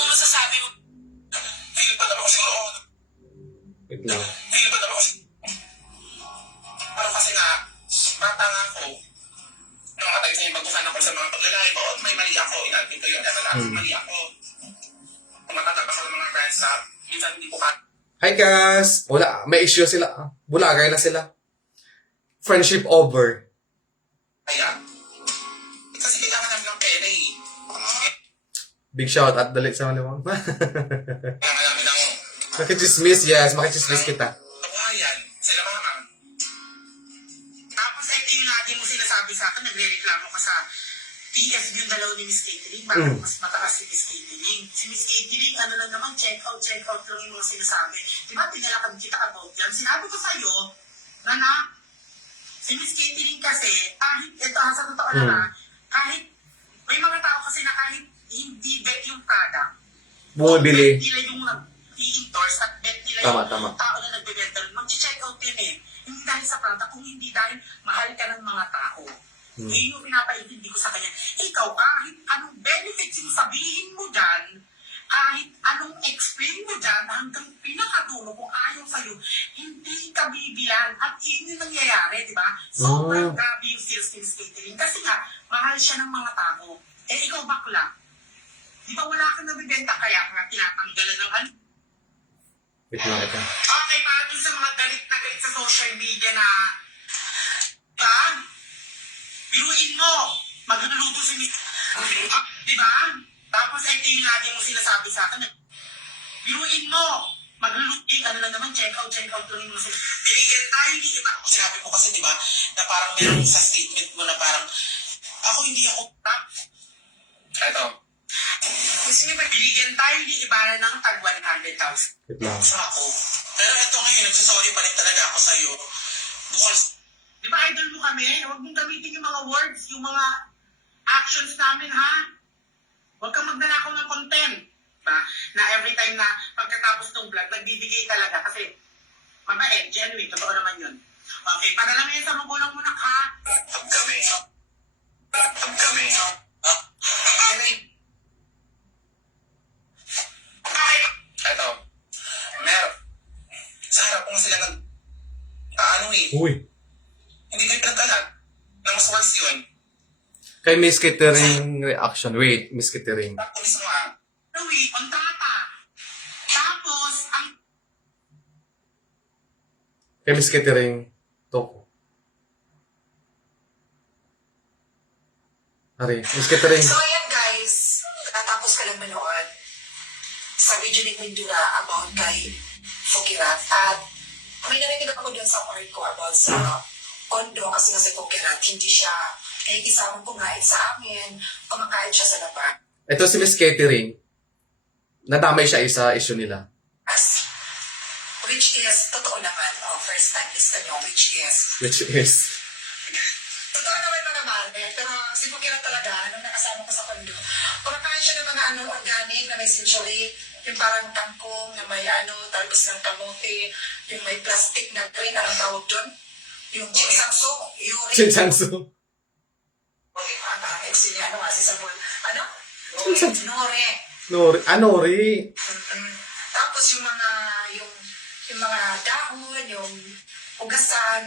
lang. Feeling ko daw kasi, parang kasi nga, bata nga ako, nung mga tayo baguhan ako sa mga paglalaki ko, may mali ako, inalpin ko yun, mali ako. Tumatanggap ako ng mga friends sa, minsan hindi ko Hi guys! Wala, may issue sila. Bulagay na sila. Friendship over. kaya. Kasi kailangan namin ng pera eh. Big shout out dalit sa malamang. Kailangan namin ng Makichismis, yes. Makichismis kita. kabuhayan. Sila mama. Tapos ito yung lagi mo sinasabi sa akin, nagre-reklamo ka sa TF yung dalaw ni Miss Caitlyn. Bakit mas mataas si Miss Caitlyn? Si Miss Caitlyn, ano lang naman, check out lang yung mga sinasabi. Di ba, tinalakan kita about yan. Sinabi ko sa'yo, na, si Miss Caitlyn kasi, kahit, ito sa totoo lang kahit, may mga tao kasi na kahit hindi bet yung product, Bumibili. bet nila yung nag-i-endorse at bet nila Tama, yung tama. tao na nagbebenta rin. Mag-check out din eh. Hindi dahil sa product, kung hindi dahil mahal ka ng mga tao. Yun yung pinapaintindi ko sa kanya. Ikaw, kahit anong benefits yung sabihin mo dyan, kahit anong explain mo dyan, hanggang pinakadulo kung ayaw sa'yo, hindi ka bibiyan. At yun yung nangyayari, di ba? Sobrang grabe yung sales ni Miss Caitlyn. Kasi nga, mahal siya ng mga tao. Eh, ikaw bakla. Di ba wala kang nabibenta kaya nga tinatanggalan ng ano? Wait lang ito. Okay, para dun sa mga galit na galit sa social media na, diba? Biruin mo, magluluto si Miss, diba? Tapos ito yung lagi mo sinasabi sa akin, biruin mo, magluluto, ano lang naman, check out lang yung sila. Binigyan tayo, hindi iba. Sinabi ko kasi, di ba, na parang meron sa statement mo na parang, ako hindi ako, eto, Gusto niyo ba, binigyan tayo, hindi iba na ng tag 100,000. Wait lang. sa ako. Pero eto ngayon, nagsasorry pa rin talaga ako sa'yo. Bukal, Di ba, idol mo kami? Huwag mong gamitin yung mga words, yung mga actions namin, ha? Huwag kang magnanakaw ng content. Diba? Na every time na pagkatapos ng vlog, nagbibigay talaga. Kasi, mabait, genuine, totoo naman yun. Okay, padala mo yan sa magulang mo na, ha? tab kami. Eto, meron. Sa harap ko nga sila ano eh, Uy. hindi ko pinagkalat. Na mas worse yun. Kay Miss Kittering reaction. Wait, Miss Kittering. Tapos mismo nga, Louie, kontrata. Tapos, ang Kay Miss Kittering. Toko. Ari, Miss Kittering. So ayan guys, natapos ka lang manood sa video ni Mindura about kay Fukirat. At may narinig ako dun sa part ko about sa kondo kasi nga si Fukirat, hindi siya nakikisamang kumain sa amin, kumakain siya sa labas. Ito si Miss Kittering. Nadamay siya isa issue nila. Which is, totoo naman, first time lista niyo, which is, Which is... totoo naman mga mare, pero si Fukirat talaga, nung nakasama ko sa kondo, kumakain siya ng mga organic na may sensory, yung parang kangkong na may talbos ng kamote, yung may plastic na green, anong tawag doon? Yung chinsangso, yuri. Chinsansu. Si Sabol. Ano? Chinsangso. Nore. Nori. Ah, Nori. Tapos yung mga dahon, yung ugasan,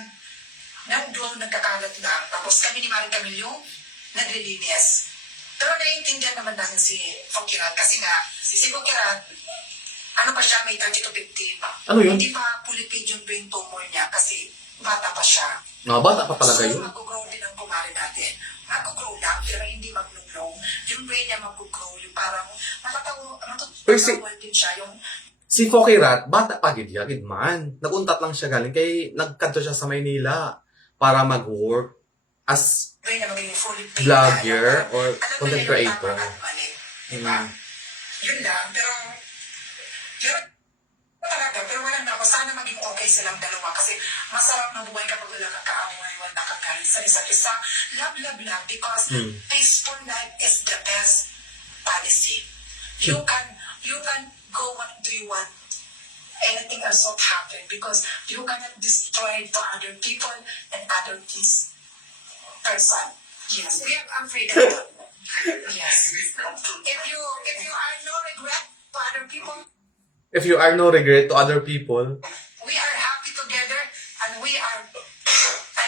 nandun, nagkakalat lang. Tapos kami ni Maring Camilo, naglilinis. Pero naiintindihan naman namin si Fukirat kasi nga, si Fukirat, ano pa siya, may 30 to 50. Ano yun? Hindi pa fully paid yung brain tumor niya kasi bata pa siya. Bata pa talaga So, yun. mag-grow din ang kumari natin. Mag-grow lang, pero hindi mag-grow. Yung brain niya mag-grow, yung parang Pero si- matatawal din siya. Yung Si Fukirat, bata pa gid yagid man. Naguntat lang siya galing kay nagkanto siya sa Maynila para mag-work as brain na magiging fully paid. vlogger na, or alam mo content na yung creator. tama at mali. Diba? Yun lang, pero pero wala na ako. Sana maging okay silang dalawa kasi masarap na buhay kapag wala kang kaaway, wala kang galit sa isa't isa. Love because peaceful life is the best policy. You can go what do you want. Anything else won't happen because you cannot destroy to other people and other things. Person. Yes, we have freedom. Yes. If you are no regret to other people, If you are no regret to other people, we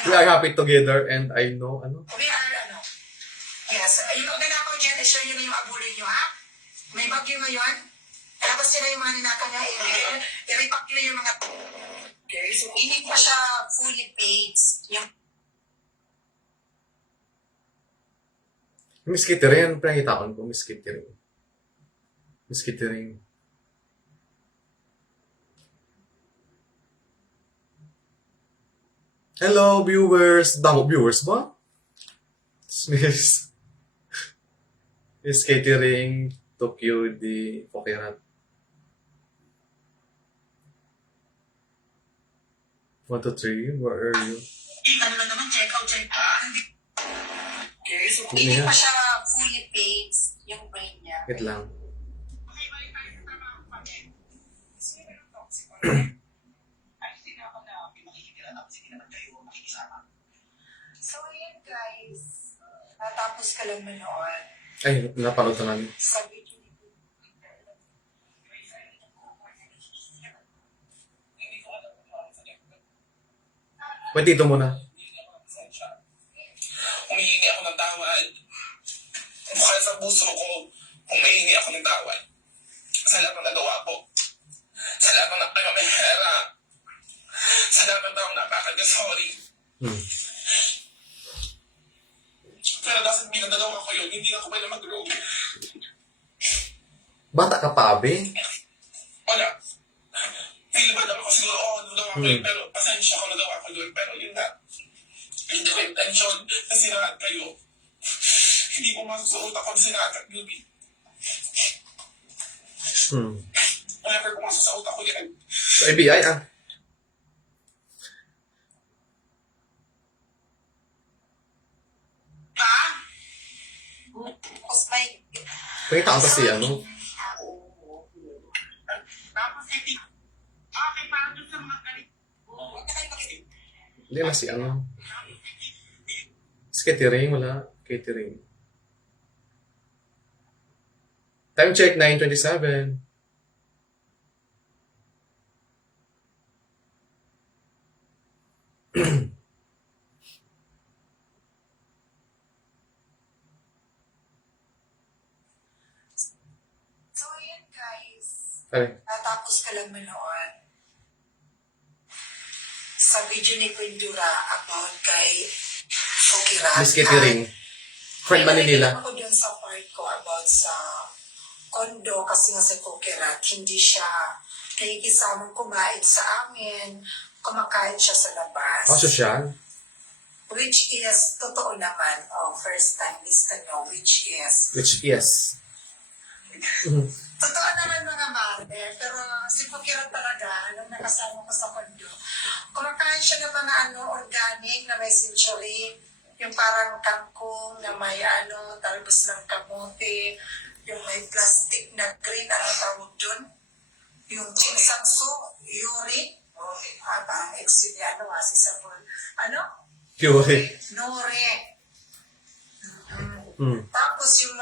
We are happy together and I know, ano? We are, yes. Yung magnanakaw dyan, i-share nyo na yung abulin nyo, ha? May bagyo ngayon. Tapos sila yung mga ninakaw niya, i-repack nyo yung mga... Okay, so hindi pa siya fully paid. Yung Miss Kitty rin, pinakitaan ko, Miss Kitty rin. Miss Kitty rin. Hello, viewers! Damo viewers ba? Miss... Miss Kitty ring, Tokyo di Pokerat. 1, 2, 3, where are you? Ano na naman, check out. okay, so Hindi hindi nga. pa siya fully paid yung brain niya. Wait lang. So, yun guys. Natapos ka lang manood Ay, napanood na namin. sa video ni Wait, dito muna. Humihingi ako ng tawad. Bukal sa puso ko, humihingi ako ng tawad. Sa lahat ng nagawa ko. Sa lahat ng napamahera. Sa lahat ng taong napakag-sorry. Hmm. Pero dahil binadalawa ko yun, hindi ako pwede mag-grow. Bata ka pa, abe? Wala. Feel bad ako siguro, nagawa ko yun, pero pasensya ko nagawa ko yun. Pero yun na. Hindi ko intention na sinahat kayo. Hindi ko masusuot ako na sinahat at Yubi. Whenever pumasok sa utak ko yan, So, ABI, ah. Ha? Tapos may... Pakitaan kasi, ano? Tapos, hindi. Okay, para dun sa mga galit. Huwag ka tayo makinig. Hindi na si, ano? Si catering, wala. Catering. Time check, 9:27. So, yun guys. Ay, Natapos ka lang manood sa video ni Quindura about kay Fokirat. Miss catering. Friend ba ni nila? Ako dun sa part ko about sa kondo kasi nga si Fokirat, hindi siya nakikisamang kumain sa amin, kumakain siya sa labas. Oh, social? Which is, totoo naman, first time listen nyo, which is, Which, yes. totoo naman mga mare, pero si Fokirat talaga, nung nakasama ko sa kondo, kumakain siya ng mga organic na may century, yung parang kangkong na may talbos ng kamote, yung may plastic na green, tawag dun? Yung chinsangso, yuri, parang exit niya, si Samuel, Fury. nore. Hmm. Tapos yung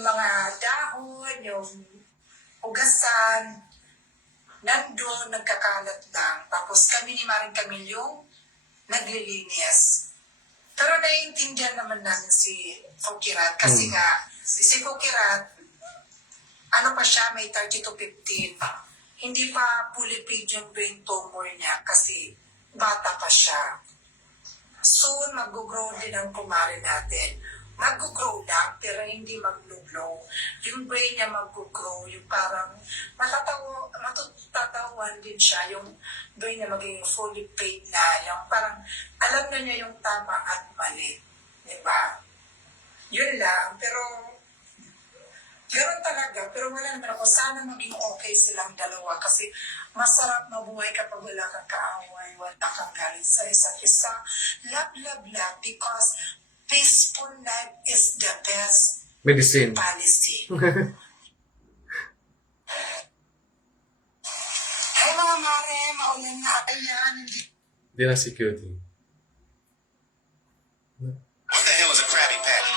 mga dahon, yung ugasan, nandun, nagkakalat lang. Tapos kami ni Maring Camillo, naglilinis. Pero naiintindihan naman namin si Fokirat kasi nga, si Fokirat, pa siya, may 30 to 15. Hindi pa fully paid yung brain tumor niya kasi bata pa siya. Soon, mag-grow din ang kumare natin. Mag-grow lang, pero hindi mag-grow. Yung brain niya mag-grow, yung parang matatatawan din siya, yung brain niya maging fully paid na, yung parang alam na niya yung tama at mali. Diba? Yun lang, pero ganoon talaga, pero wala naman ako. Sana maging okay silang dalawa kasi masarap mabuhay kapag wala kang kaaway, wala kang galit sa isa't isa. Love, love, love because peaceful life is the best Medicine. policy. Ay mga mare, maulan na ayan. Hindi na security. what the hell is a Krabby Patty?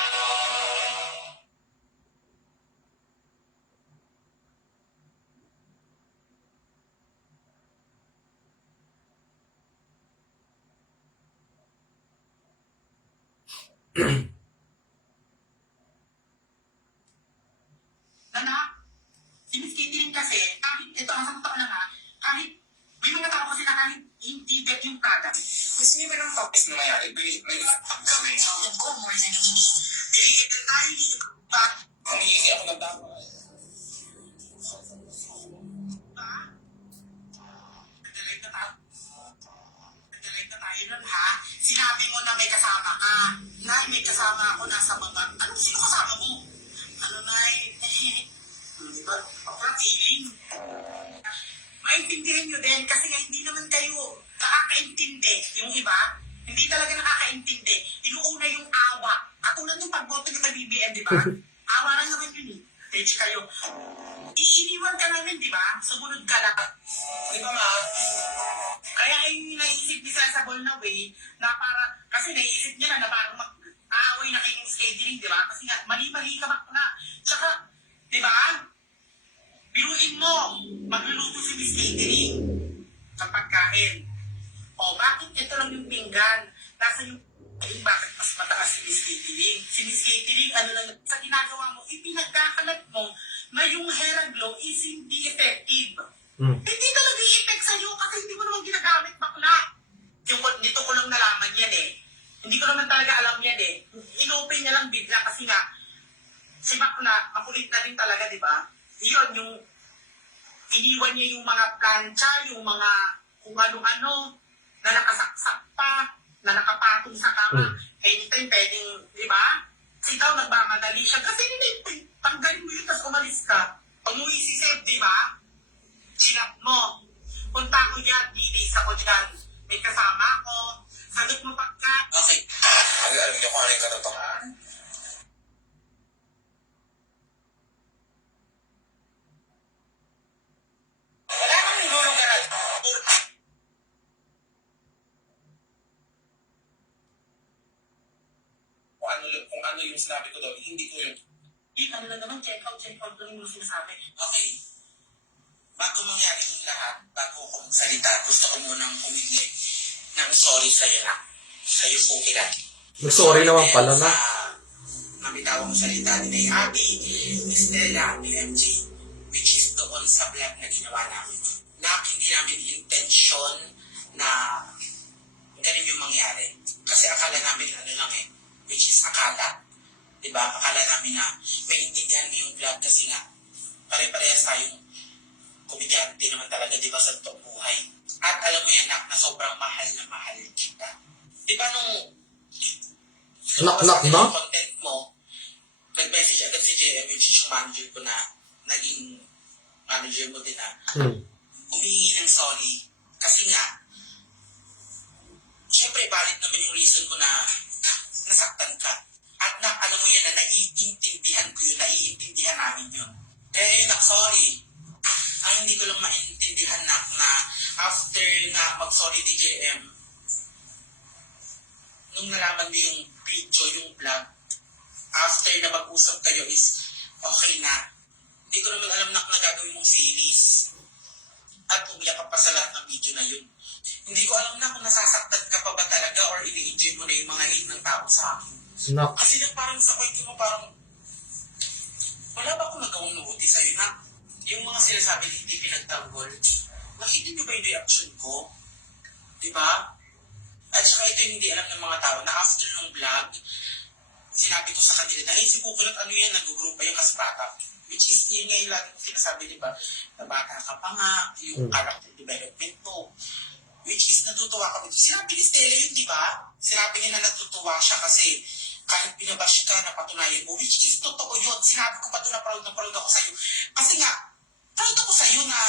Anak, si Miss Caitlyn kasi, kahit, ito, ang totoo lang ha, kahit, may mga tao kasi na kahit hindi bet yung product. Gusto niyo ba ng topic? Is nangyayari, may upcoming. Go more than you need. Iliitin tayo, ba? Humihingi ako ng tawad. Ba? Nag-live na tayo. Nag-live na tayo nun ha. Sinabi mo na may kasama ka. Nay, may kasama ako nasa mga, anong sino kasama mo? Ano, Nay? Di ba? Ako feeling. Maintindihan nyo din kasi nga hindi naman kayo nakakaintindi. Yung iba, hindi talaga nakakaintindi. Inuuna yung awa. Katulad yung pagboto nyo kay BBM, di ba? Awa lang naman yun eh. Page kayo. Iiniwan ka namin, di ba? Sumunod ka lang. Di ba, ma? Kaya ay naisip ni sa na way na para, kasi naisip niya na parang mag-aaway na kayong scheduling, di ba? Kasi nga, mali-mali ka na. Tsaka, di ba? Biruin mo, magluluto si Miss Catering sa pagkain. O, bakit ito lang yung pinggan? Nasa yung bakit mas mataas si Miss Catering? Si Miss Catering, ano lang, sa ginagawa mo, ipinagkakalat mo na yung hair glow is hindi effective. Hindi talaga i-effect sa'yo kasi hindi mo naman ginagamit, bakla. Dito ko lang nalaman yan eh. Hindi ko naman talaga alam yan eh. Inopen niya lang bigla kasi nga, si bakla, makulit na rin talaga, di ba? Yun, yung iniwan niya yung mga plancha, yung mga kung ano-ano, na nakasaksak pa, na nakapatong sa kama. Anytime pwedeng, di ba? Kasi ikaw nagmamadali siya. Kasi hindi, tanggalin mo yun, tapos umalis ka. Pag mo isisave, di ba? Sinap mo. Punta ko dyan, dilis ako dyan. May kasama ako. Sagot mo pagka. Okay. Alam niyo kung ano yung katotohanan? Wala nang nilulugaran. Kung ano yung sinabi ko doon, hindi ko yun. Ano lang naman, check out lang yung sinasabi. Okay. Bago mangyari yung lahat, bago ako magsalita, gusto ko munang humingi ng sorry sa'yo na. Sa'yo po kilala. Sorry naman pala na. Mabitawang salita ni Abby, ni Stella, ni MJ, which is doon sa vlog na ginawa namin. Na hindi namin intention na ganun yung mangyari. Kasi akala namin ano lang eh, which is akala. Diba? Akala namin na may intindihan niyo yung vlog kasi nga pare-parehas tayong komedyante naman talaga, di ba, sa toong buhay. At alam mo yan, na sobrang mahal na mahal kita. Di ba nung Knock na? yung content mo, nag-message agad si JM, which is yung manager ko na naging manager mo din na humingi ng sorry. Kasi nga, syempre valid naman yung reason mo na nasaktan ka. At alam mo yan na naiintindihan ko yun, naiintindihan namin yun. Kaya yun, sorry. Ang hindi ko lang maintindihan na after nga mag-sorry ni JM, nung nalaman mo yung video, yung vlog, after na mag-usap kayo is okay na. Hindi ko naman alam na gagawin mong series. At umiyak ka pa sa lahat ng video na yun. Hindi ko alam na kung nasasaktan ka pa ba talaga or ini-enjoy mo na yung mga hate ng tao sa akin. Kasi yung parang sa kwento mo parang wala ba akong nagawang mabuti sa'yo na yung mga sinasabi hindi pinagtanggol. Nakita niyo ba yung reaction ko? Diba? At saka ito yung hindi alam ng mga tao na after ng vlog, sinabi ko sa kanila na, si Kukulot, ano yan, nag-group pa yung kasbata. Which is, yun nga yung laging sinasabi, diba? Na bata ka pa nga, yung character development mo. Which is, natutuwa kami. Sinabi ni Stella yun, diba? Sinabi niya na natutuwa siya kasi kahit binabash ka, napatunayan mo, which is totoo yun. Sinabi ko pa doon na proud ako sa'yo. Kasi nga, proud ako sa'yo na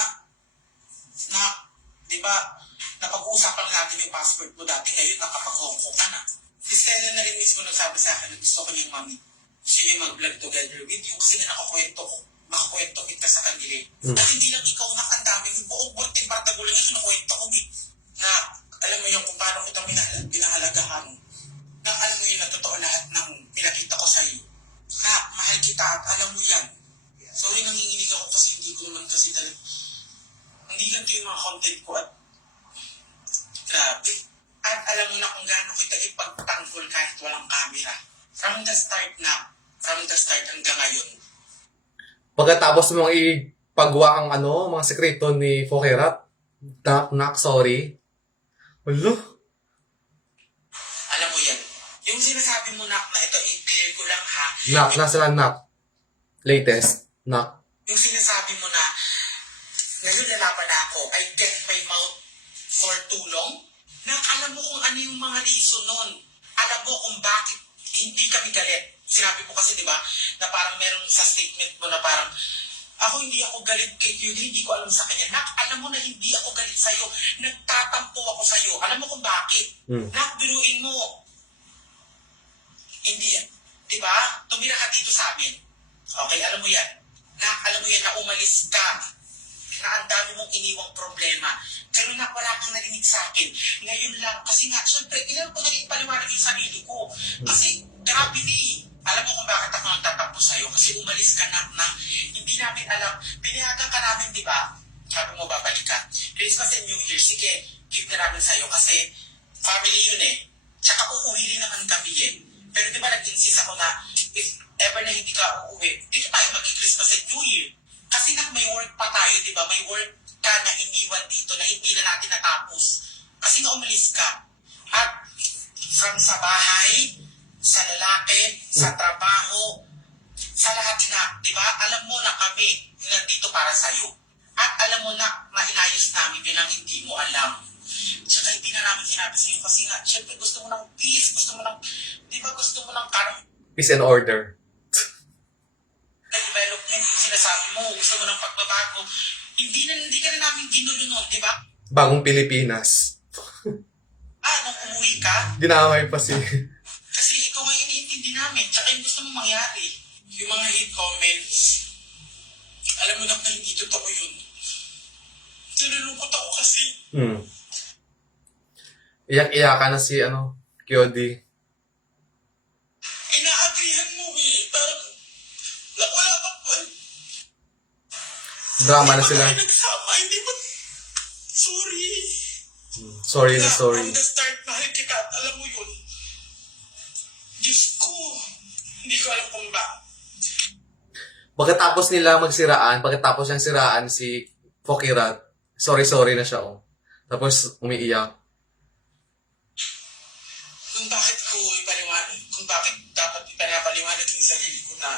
di ba, napag-uusapan natin yung passport mo dati, ngayon nakapag-hongkong ka na. Si Stella na rin mismo nagsabi sa akin, gusto ko niyang mami, gusto niya mag-vlog together with you kasi nga nakakwento kita sa kanila. At hindi lang ikaw ang dami, yung buong Borte Bartagulan yung kinukwento ko, na alam mo yung kung paano kitang pinahalagahan, na alam mo yun na totoo lahat ng pinakita ko sa'yo. Na mahal kita at alam mo yan. Sorry, nanginginig ako kasi hindi ko naman kasi talaga, hindi lang yung mga content ko at grabe. At alam mo na kung gaano kita ipagtanggol kahit walang camera. From the start na. From the start hanggang ngayon. Pagkatapos mong ipagawa ang mga sekreto ni Fokerat, knock, sorry. Wala. Alam mo yan. Yung sinasabi mo na ito, i-clear ko lang ha. Knock, nasa knock. Latest, knock. Yung sinasabi mo na, ngayon lalaban ako, I get my mouth for too long. Alam mo kung ano yung mga reason nun. Alam mo kung bakit hindi kami galit. Sinabi mo kasi, di ba, na parang meron sa statement mo na parang, ako hindi ako galit kay Judy, hindi ko alam sa kanya. Alam mo na hindi ako galit sa'yo. Nagtatampo ako sa'yo. Alam mo kung bakit? Biruin mo. Hindi, di ba? Tumira ka dito sa amin. Okay, alam mo yan. Alam mo yan na umalis ka. Na ang dami mong iniwang problema. Pero wala kang narinig sa akin. Ngayon lang, kasi nga, syempre, ilan ko naging paliwanag yung sarili ko. Kasi, grabe ni. Alam mo kung bakit ako nagtatampo sa'yo? Kasi umalis ka na hindi namin alam. Pinayagan ka namin, di ba? Sabi mo, babalik ka. Christmas and New Year, sige, give na namin sa'yo kasi family yun eh. Tsaka uuwi rin naman kami eh. Pero di ba nag-insist ako na if ever na hindi ka uuwi, dito tayo mag-Christmas and New Year. Kasi may work pa tayo, di ba? May work ka na iniwan dito na hindi na natin natapos. Kasi nga umalis ka. At from sa bahay, sa lalaki, sa trabaho, sa lahat na, di ba? Alam mo na kami nandito para sa'yo. At alam mo na inayos namin bilang hindi mo alam. Tsaka hindi na namin sinabi sa'yo kasi nga, syempre gusto mo ng peace, gusto mo ng, di ba gusto mo ng karang Peace and order. development yung sinasabi mo, gusto mo ng pagbabago. Hindi ka na namin ginulo nun, di ba? Bagong Pilipinas. Nung umuwi ka, Dinamay pa si... kasi ikaw nga iniintindi namin, tsaka yung gusto mo mangyari. Yung mga hate comments, alam mo na hindi totoo yun. Nalulungkot ako kasi. Iyak-iyakan na si, Kyodi. Ina-agreehan mo eh. Parang, wala pa po. Drama na sila. Hindi ba tayo nagsama? Hindi ba? Sorry. Sorry na sorry. From the start, mahal kita at alam mo yun. Diyos ko, hindi ko alam kung ba. Pagkatapos nila magsiraan, pagkatapos niyang siraan si Fokirat, sorry na siya, Tapos umiiyak. Kung bakit dapat ipinapaliwanag yung sarili ko na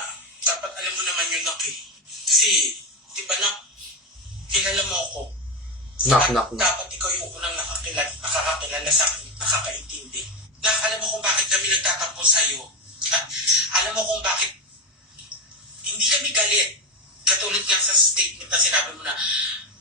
dapat alam mo naman yun, Nak eh. Kasi, di ba, Nak, kilala mo ako. Nak. Dapat ikaw yung unang nakakakilala sa akin, nakakaintindi. Nak, alam mo kung bakit kami nagtatampo sa'yo. At alam mo kung bakit hindi kami galit. Katulad nga sa statement na sinabi mo na,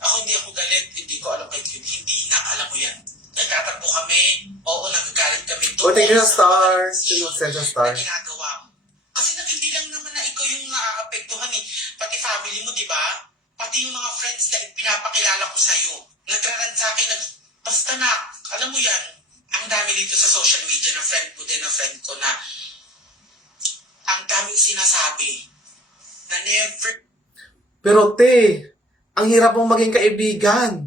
hindi ako galit, hindi ko alam kay Jude. Hindi na, alam mo yan. Nagtatampo kami, oo, nagagalit kami. Thank you sa stars. Send sa Na stars. ginagawa mo. Kasi hindi lang naman na ikaw yung naaapektuhan eh. Pati family mo, di ba? Pati yung mga friends na pinapakilala ko sa'yo. Nagraran sa akin, basta na, alam mo yan, ang dami dito sa social media na friend ko din, na friend ko na ang daming sinasabi na never. Pero ang hirap mong maging kaibigan.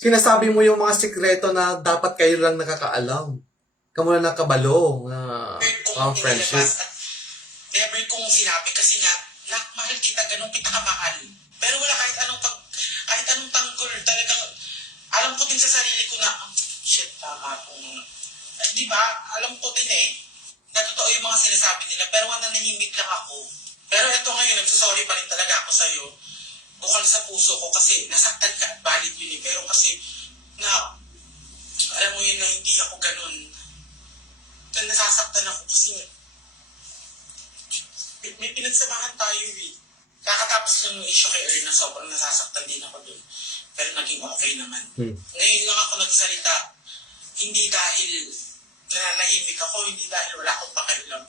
Sinasabi mo yung mga sikreto na dapat kayo lang nakakaalam. Kamu lang nakabalo ang friendship. Never kong sinabi kasi nga, mahal kita, ganun kita kamahal. Pero wala kahit anong tanggol, talagang alam ko din sa sarili ko na, shit, tama kung, di ba, alam ko din eh, na totoo yung mga sinasabi nila, pero nanahimik lang ako. Pero eto ngayon, nagsasorry pa rin talaga ako sa'yo. Bukal sa puso ko kasi nasaktan ka at valid yun eh. Pero kasi, alam mo yun na hindi ako ganun. Nasasaktan ako kasi may pinagsamahan tayo eh. Kakatapos lang yung issue kay Erna, sobrang nasasaktan din ako dun. Pero naging okay naman. Ngayon lang ako nagsalita, hindi dahil nananahimik ako, hindi dahil wala akong pakialam.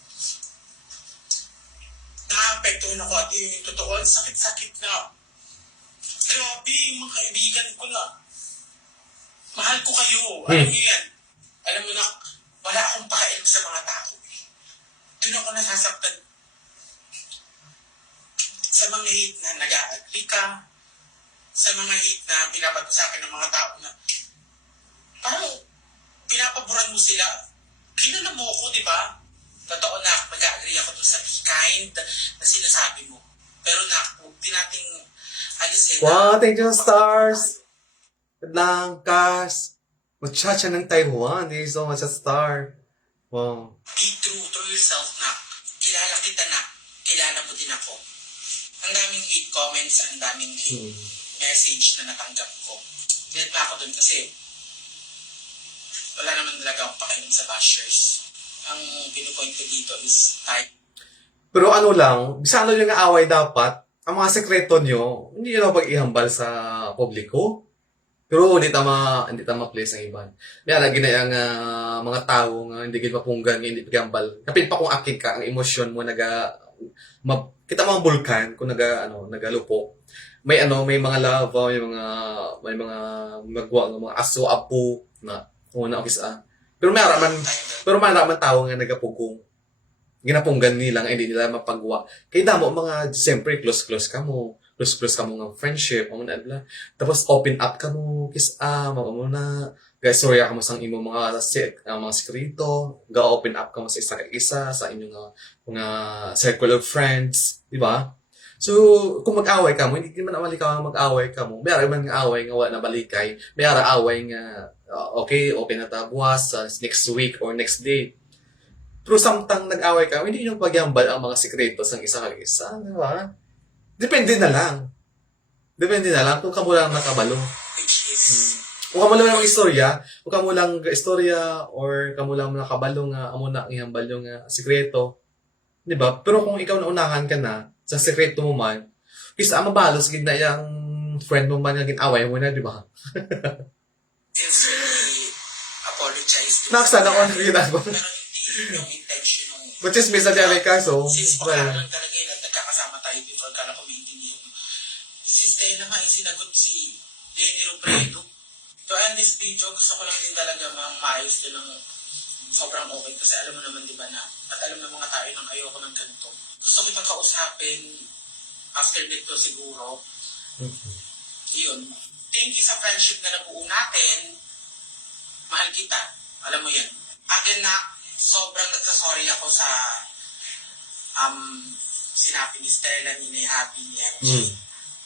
Nakaapektuhan ako at yung totoo, sakit-sakit na. Grabe, yung mga kaibigan ko na. Mahal ko kayo. Alam niyo yan. Alam mo na, wala akong pakialam sa mga tao. Doon ako nasasaktan. Sa mga hate na nag-a-agree ka, sa mga hate na binabato sa akin ng mga tao na parang pinapaboran mo sila. kilala mo ko, di ba? Totoo na, mag-agree ako dun sa be kind na sinasabi mo. Pero huwag din nating alisin Wow, thank you, stars. Good lang, Cass. Muchacha ng Taiwan. Thank you so much, star. Wow. be true to yourself na kilala kita na, kilala mo din ako. Ang daming hate comments, ang daming hate message na natanggap ko. Dahil pa ako dun kasi wala naman talaga akong pakialam sa bashers. Ang pinupoint ko dito is type. Pero ano lang, bisa ano yung away dapat, ang mga sekreto nyo, hindi nyo pag-ihambal sa publiko. Pero hindi tama place ang iban. Kaya lagi na yung mga tao nga hindi gid mapunggan, nga hindi pagihambal. Kapit pa kung akid ka, ang emosyon mo kita mga bulkan kung nagalupo. May mga lava, may mga magwa ng mga aso, apo na una office. Pero may raman tao nga nagapugong. Ginapunggan nila nga hindi nila mapagwa. Kaya damo mga siyempre close ka mo ng friendship, tapos open up ka mo, mo na, guys, sorry ka mo sang imo mga sekreto, open up ka mo sa isa sa inyong mga circle of friends, di ba? So, kung mag-away ka mo, hindi naman awali ka mag-away ka mo. May man nga away nga wala na balikay, may away nga, okay, open na tabuas, next week or next day. Pero samtang nag-away ka, hindi yung pagyambal ang mga sekreto sa isa, di ba? Depende na lang kung kamo lang nakabalo. Which is, Kung kamo lang istorya, or kamo lang nakabalo nga amo na ihambal yung sekreto. 'Di ba? Pero kung ikaw naunahan ka na sa sekreto mo man, isa mabalos gid na yang friend mo man nga ginaway mo na, 'di ba? sincerely apologize to Naksa na on ginagawa. pero hindi yung intention ng But is misa di ka so. since pagkakaroon talaga yun at nagkakasama tayo before ka na kumaintindihan mo. Si Stella nga yung sinagot si Lenny Robredo. To end this video, gusto ko lang din talaga maayos din ng sobrang okay kasi alam mo naman di ba na at alam ng mga tayo nang ayoko ng ganito. Gusto kitang kausapin after nito siguro. Yun. Thank you sa friendship na nabuo natin. Mahal kita. Alam mo yan. Akin na, sobrang nagsasorry ako sa sinabi ni Stella, ni Happy, ni MJ.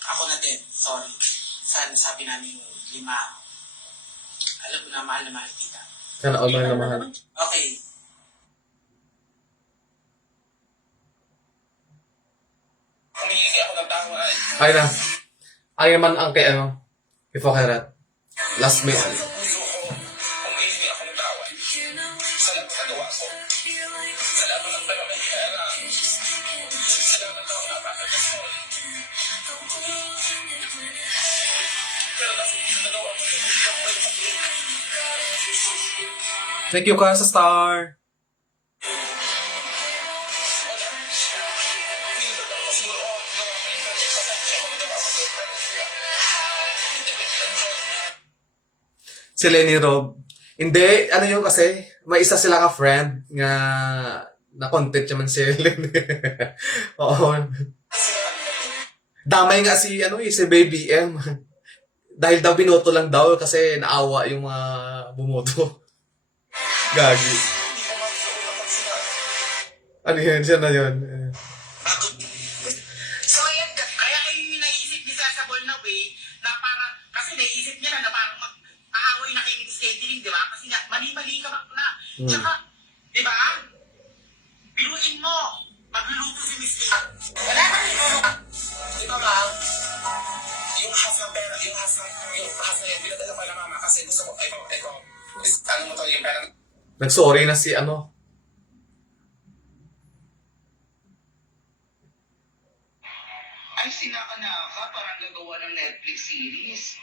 Ako na din, sorry. Sabi namin 5. Alam mo na, mahal kita. Sana all man naman. Okay. Humihingi ako ng tao ay. Ay na. Ay man ang kay Ifokarat. Last minute. Sa puso ko, humihingi ako ng tao ay. Salamat sa gawa ko. Salamat ang pala-pera. Salamat ako napakagastol. Pero kasi nagawa ko yung Thank you ka sa star. Si Lenny Rob. Hindi, ano yung kasi, may isa sila ka friend nga na content naman si Lenny. Oo. Damay nga si Baby M. Dahil daw binoto lang daw kasi naawa yung mga bumoto. Gagi. Ano yun? Siya na yun. So, ayan, kaya yung naisip ni Sasabol na way, na parang, kasi naisip niya na parang mag-aaway na kay Miss Catering, di ba? Kasi nga, mali-mali ka na. Tsaka, di ba? Biruin mo, magluluto si Miss Catering. Wala na niluluto. Di ba ba? Yung half ng pera, yung half na yun, binadala ko na mama kasi gusto ko, ito, ano mo to, yung pera. Nag-sorry na si Ay, sinakanaka, parang gagawa ng Netflix series.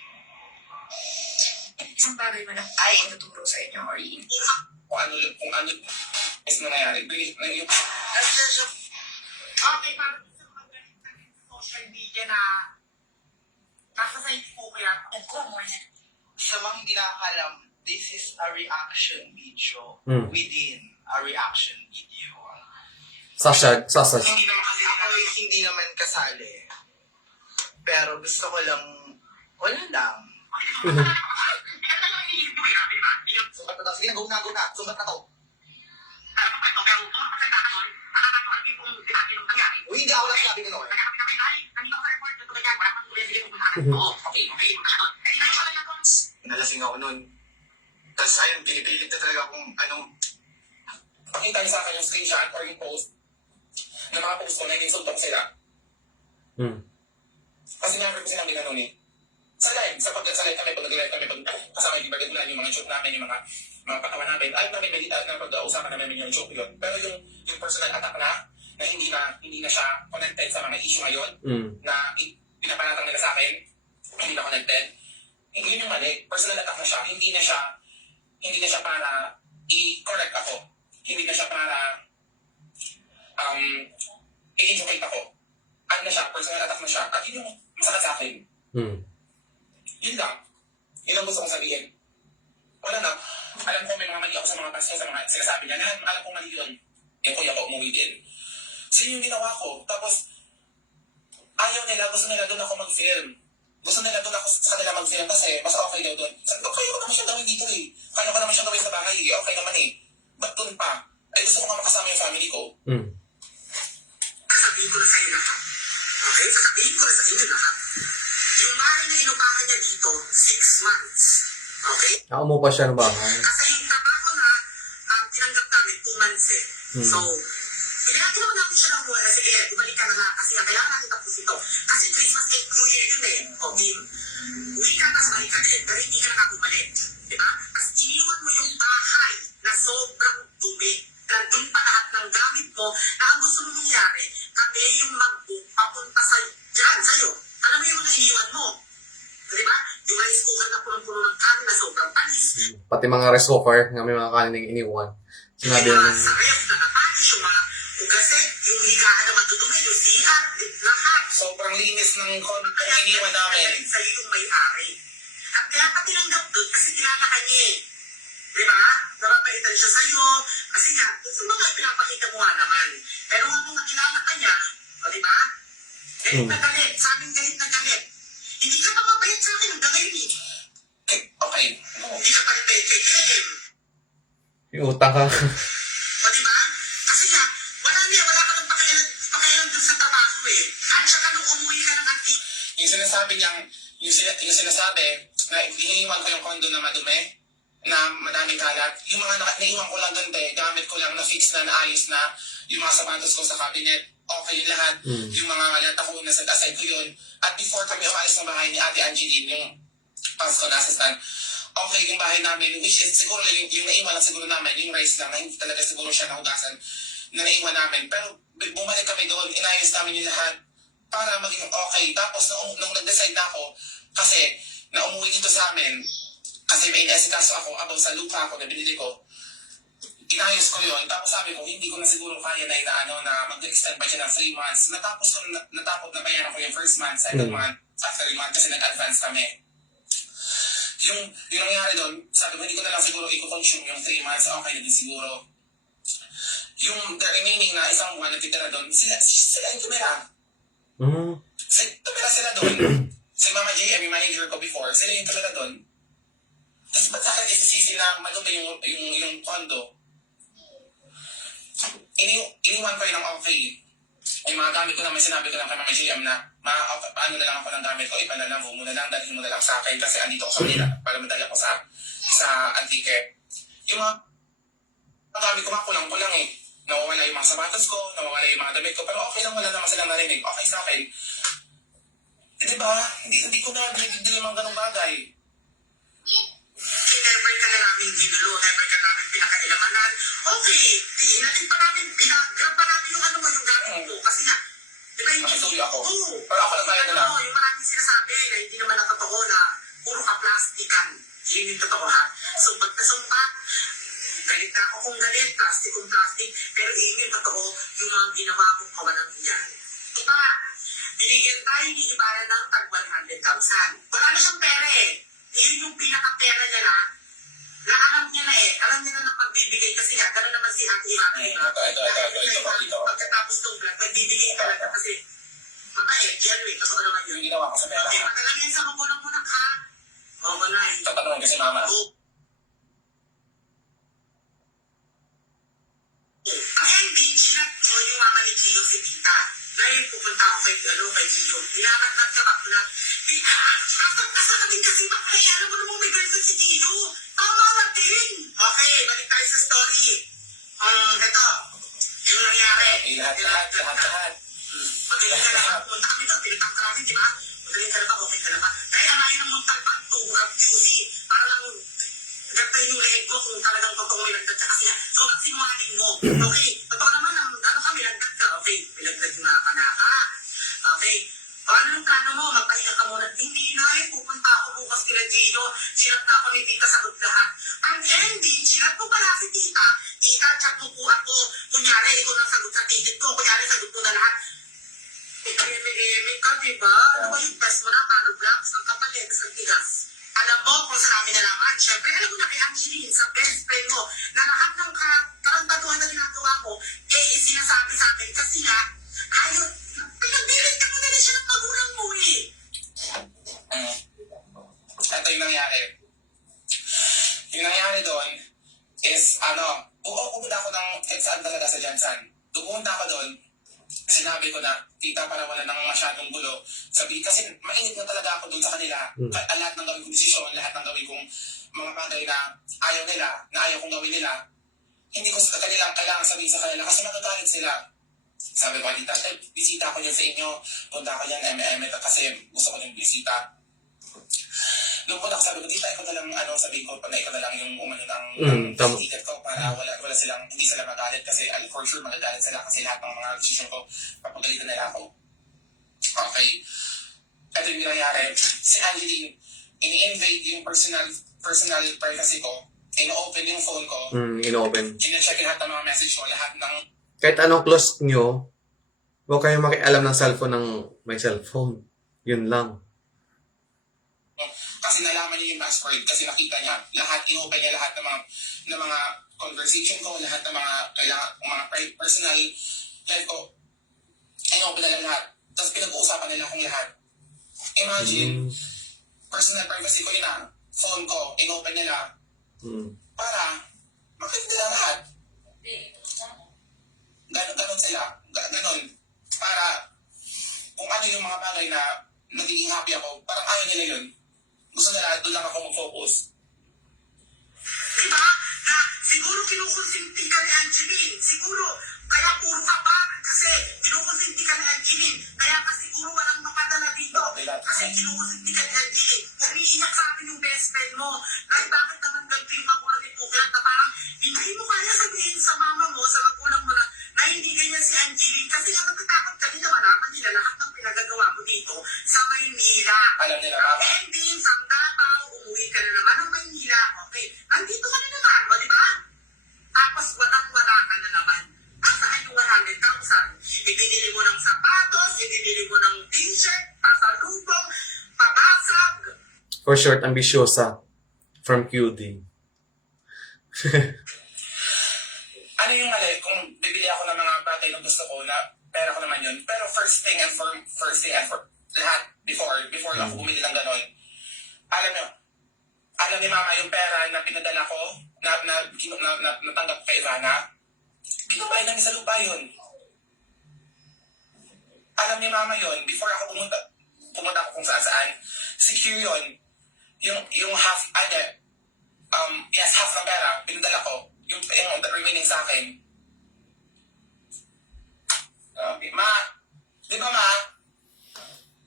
Isang bagay man ang ay ituturo sa inyo or Kung ano is nangyayari. Yung Okay, parang gusto ko magaling sa social media na nasa sa Facebook kaya. Sa mga hindi nakakalam, this is a reaction video within a reaction video. Sasha. Hindi naman kasi ako hindi naman kasali. Pero gusto ko lang, wala lang. Kaya lang iniisip ko yan, di ba? Sumat na daw. Sige na, go na. Sumat na to. pero kung magsalita ka doon, akala ko alam yung sinabi nung nangyari. Uy, hindi ako lang sinabi ko noon. Kaya kami na may galing, nandito ako sa airport, ito ganyan, wala pang tuloy bigay mo sa akin. Oo, okay, magkasya doon. Eh, hindi ko lang ako. Nalasing ako noon. Tapos ayun, pinipilit na talaga kung anong... Pakita niyo sa akin yung screenshot or yung post na mga post ko na ininsulto ko sila. Kasi never ko silang ginanon eh. Sa live kami, pag nag-live kami, pag kasama yung ibagulan, yung mga joke namin, yung mga patawa namin, alam namin, medita na pag-uusapan namin yung joke yun. Pero yung personal attack na hindi na siya connected sa mga issue ngayon, na pinapanatang nila sa akin, hindi na connected. Hindi yung mali, personal attack na siya, hindi na siya para i-correct ako. Hindi na siya para i-educate ako. Ano na siya, personal attack na siya. At yun yung masakit sa akin. Yun lang. Yun ang gusto kong sabihin. Wala na. Alam ko may mga mali ako sa mga pasya, sa mga sinasabi niya. Lahat alam kong mali yun. Yung kuya ko, umuwi din. So yung ginawa ko. Tapos, ayaw nila, gusto nila doon ako mag-film. Gusto nila doon ako sa kanila mag-film kasi mas okay daw doon. Sabi ko, kaya ko naman siya gawin dito eh. Kaya ko naman siya gawin sa bahay eh. Okay naman eh. Ba't doon pa? Ay gusto ko nga makasama yung family ko. Sasabihin ko na sa iyo lahat. Okay? Sasabihin ko na sa inyo lahat. Yung bahay na inupahan niya dito, 6 months. Okay? Umupa siya ng bahay. Kasi yung trabaho na tinanggap namin 2 months eh. So, pinagin naman namin siya ng buwan. Sige, ibalik ka na nga. Kasi nga, kailangan natin tapos ito. Kasi Christmas and New Year yun eh. O, Kim. Uwi ka, tas balik ka din. Pero hindi ka na nga bumalik. Diba? Tapos iniwan mo yung bahay na sobrang dumi. Nandun pa lahat ng gamit mo na ang gusto mo nangyari, kami yung mag-book papunta sa'yo. Alam mo yung mga iniwan mo? Diba? Yung rice cooker na punong-puno ng kanin na sobrang panis. Pati mga rice cooker nga may mga kanin iniwan. Sinabi Yung na mga sa ref na napanis, yung mga ugaset, yung higaan na matutumi, yung CR, lahat. Sobrang linis ng Kaya iniwan namin. sa'yo yung may-ari. At kaya pa tinanggap doon kasi kilala ka niya eh. Diba? Napapaitan siya sa'yo. Kasi nga, yung mga pinapakita mo nga naman. Pero nung nakilala ka niya, o diba? Galit na galit. Sa amin galit na galit. Hindi ka pa mabait sa akin hanggang ngayon eh. Okay. Hindi ka pa rin bait kay Graham. yung utang ka. O diba? Kasi nga, wala ka nang pakialam dun sa trabaho eh. At saka nung umuwi ka ng antik, Yung sinasabi niyang, yung sinasabi na iniwan ko yung condo na madumi, na madaming kalat, yung mga naiwan ko lang doon, gamit ko lang na fix na, naayos na, yung mga sapatos ko sa cabinet, okay yung lahat, yung mga lata ko, nasa aside ko yun. At before kami umalis ng bahay ni Ate Angeline, yung pass ko na assistant, okay yung bahay namin, which is siguro yung naiwan lang siguro namin, yung rice lang, na hindi talaga siguro siya nahugasan, na naiwan namin. Pero bumalik kami doon, inayos namin yung lahat, para maging okay. Tapos nung nag-decide na ako, kasi na umuwi dito sa amin, kasi may inasikaso ako about sa lupa ko na binili ko, inayos ko yun. Tapos sabi ko, hindi ko na siguro kaya na mag-extend pa siya ng 3 months. Natapos na bayaran ko yung first month, second month, after 3 months kasi nag-advance kami. Yung nangyari doon, sabi ko, hindi ko na lang siguro i-consume yung 3 months, okay na din siguro. Yung the remaining na isang buwan na titira doon, sila yung tumira. Tumira sila doon. Si Mama JM, yung manager ko before, sila yung tumira doon. Tapos ba't sa akin isisisi na madumi yung condo? Iniwan ko yun ng okay. Yung mga gamit ko naman, sinabi ko lang kay Mama JM na paano na lang ako ng gamit ko, ipanalago mo na lang, dalhin mo na lang sa akin kasi andito ako sa Manila para madali ako sa Antique. Yung mga gamit ko nga kulang-kulang eh. Nawawala yung mga sapatos ko, nawawala yung mga damit ko, pero okay lang, wala naman silang narinig. Okay sa akin. Eh diba? Hindi ko na dinigil yung mga ganong bagay. never ka na namin ginulo, never ka namin pinakailamanan. Okay, natin pa namin, pinagrap pa namin yung yung gamit mo. Kasi nga, di ba yung... Nakisuyo ako. Oo. Pero ako nagbayad na lang. Yung maraming sinasabi na hindi naman na totoo na puro ka plastikan. Yun yung totoo ha. Sumpat na sumpat. Galit na ako kung galit, plastic kung plastic. Pero yun yung totoo, yung mga ginawa kong kawalang iyan. Diba? Binigyan tayo ni Ibarra ng tag 100,000. Wala na siyang pera eh. Yun yung pinaka-pera niya na alam niya na pagbibigay kasi nga, gano'n naman si Ate Ibarra. Ito. Pagkatapos ng vlog, pagbibigay talaga kasi mabait yan eh. Totoo naman yun. Yung ginawa ko sa pera. Okay, magalang yan sa magulang-gulang ha. Magunay. Tatanungin kasi mama. Oo. pupunta ako kay Gio. Nilalagdag ka bakla. Asa kami kasi bakla. Alam mo namang may girlfriend si Gio. Tama natin. Okay, balik tayo sa story. Ito. Yung nangyari. Lahat. Magaling ka na. Punta kami doon. Pinitang ka namin, di ba? Magaling ka na ba? Okay ka na ba? Kaya amayin ng muntalpan to. QC. Para lang gagawin yung leeg mo kung talagang totoo may nagdad ka kasi sobrang sinungaling mo. Okay? Totoo naman ang ano kami nagdad ka. Okay? Pinagdad na kanaka. Okay? Paano yung plano mo? Magpahinga ka muna. Hindi na eh. Pupunta ako bukas kila Gio. Sinat na ako ni Tita sagot lahat. Ang ending, sinat mo pala si Tita. Tita, chat mo po ako. Kunyari, ikaw nang sagot sa ticket ko. Kunyari, sagot mo na lahat. Eme ka, diba? Ano ba yung best mo na? Kano blocks? Ang kapalit, sa tigas. Alam mo kung saan namin nalaman. Siyempre, alam mo na kay Angeline, sa best friend mo, na lahat ng karantaduhan na ginagawa mo, sinasabi sa amin kasi nga, ayaw, pinagdilit ka mo na siya ng magulang mo eh. Ito yung nangyari. Yung nangyari doon is, pumunta ako ng saan talaga sa Jansan. Pumunta ako doon, sinabi ko na, tita, para wala nang masyadong gulo. Sabi, kasi mainit na talaga ako doon sa kanila. Lahat ng gawin kong desisyon, lahat ng gawin kong mga bagay na ayaw nila, na ayaw kong gawin nila, hindi ko sa kanilang kailangan sabihin sa kanila kasi magagalit sila. Sabi ko, tita, bisita ako niyan sa inyo. Punta ako niyan, kasi gusto ko yung bisita. Nung punta ko, sabi ko, tita, ikaw na lang, sabihin ko, na ikaw na lang yung umano ng ticket ko para wala silang, hindi sila magalit kasi for sure magagalit sila kasi lahat ng mga decision ko, papagalitan nila ako. Okay. Ito yung nangyari. Si Angeline, ini-invade yung personal privacy ko, ino-open yung phone ko, In-open. gina-check lahat ng mga message ko, lahat ng Kahit anong close nyo, huwag kayong makialam ng cellphone ng may cellphone. Yun lang. kasi nalaman niya yung password, kasi nakita niya, lahat, in-open niya lahat ng mga conversation ko, lahat ng mga personal life ko, in-open nila lahat. Tapos pinag-uusapan nila akong lahat. Imagine, personal privacy ko yun phone ko, in-open nila, para makita nila lahat. Ganon sila. Ganon. Para kung ano yung mga bagay na nagiging happy ako, parang ayaw nila yun. Gusto nila, doon lang ako mag-focus. Diba? Na siguro kinukonsinti ka ni Angeline. Siguro, kaya puro ka pa. Kasi kinukonsinti ka ni Angeline. Kaya ka siguro walang makadala dito. Kasi kinukonsinti ka ni Angeline. Umiiyak sa akin yung best friend mo. Dahil bakit naman ganito yung magulang ni Puglat na parang hindi mo kaya sabihin sa mama mo, sa magulang mo na hindi ganyan si Angeline. Kasi nga natatakot ka nila, malaman nila lahat ng pinagagawa mo dito sa Maynila. Alam nila, mama. Ending, sa Davao, umuwi ka na naman ng Maynila. Okay, nandito ka na naman, o diba? Tapos walang-wala ka na naman. Saan yung 100,000? Ibinili mo ng sapatos, ibinili mo ng t-shirt, pasalubong, pabasag. For short, ambisyosa. From QD. Ano yung mali kung bibili ako ng mga bagay na gusto ko na pera ko naman yun. Pero first thing and for lahat, before ako bumili ng ganon, alam ni mama yung pera na pinadala ko, na natanggap ko kay Ivana, pinabay namin sa lupa yun. Alam ni mama yun, before ako pumunta ako kung saan, secure yun. Yung half, half ng pera, pinadala ko, yung remaining sa akin. Di ba ma,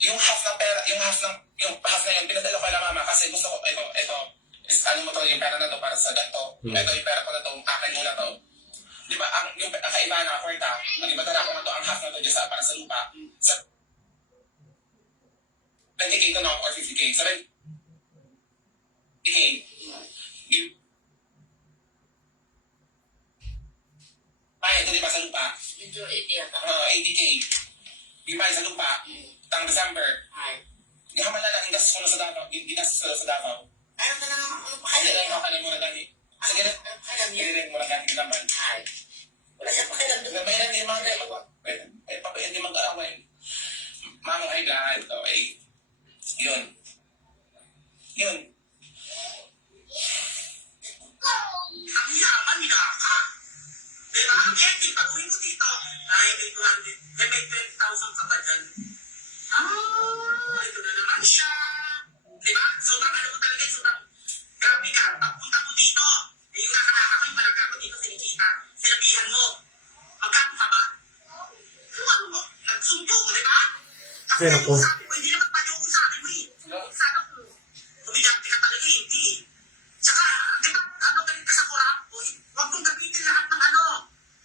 yung half na yun, pinadala ko na mama kasi gusto ko, ito, mo to, yung pera na to para sa ganito. Ito yung pera ko na to, akin muna to. Di ba, yung kaiba na, kwarta, mag-ibadala ko na to, ang half na to, dyan para sa lupa. Sa 20K to no, or 50K. So, 20K. Ito di ba sa lupa? 80K. Yung bahay sa lupa, tang December. Hindi ka malala, ginastos ko na sa Davao. Ginastos ko na sa Davao. Ano ka na naman? Ano pa kayo? Sige lang, kanin mo na gani. Sige lang. Sige mo na gani naman. Wala siya pakialam doon. Nabayaran din mga gani. Papayan din mag-aaway. Mamang ay lahat. Okay. Yun. Ang yaman ni Kaka. Diba? Ang ending, pag-uwi mo dito, Ay, may 200. Eh, may 20,000 ka ba dyan? Ito na naman siya. Diba? Sobrang alam mo talaga, sobrang grabe ka. Pagpunta mo dito, eh, yung nakalaka ko, yung malaki ako dito sa Nikita. Sinabihan mo, magkano ka ba? Yung ano mo, nagsundo mo, diba? Kasi Ay, naku. yung sabi ko, hindi naman tayo ko sa akin mo eh. Sana ko, tumigante ka talaga, hindi eh. Tsaka, di ba, ano galit ka sa kurap ko? Huwag mong gamitin lahat ng ano.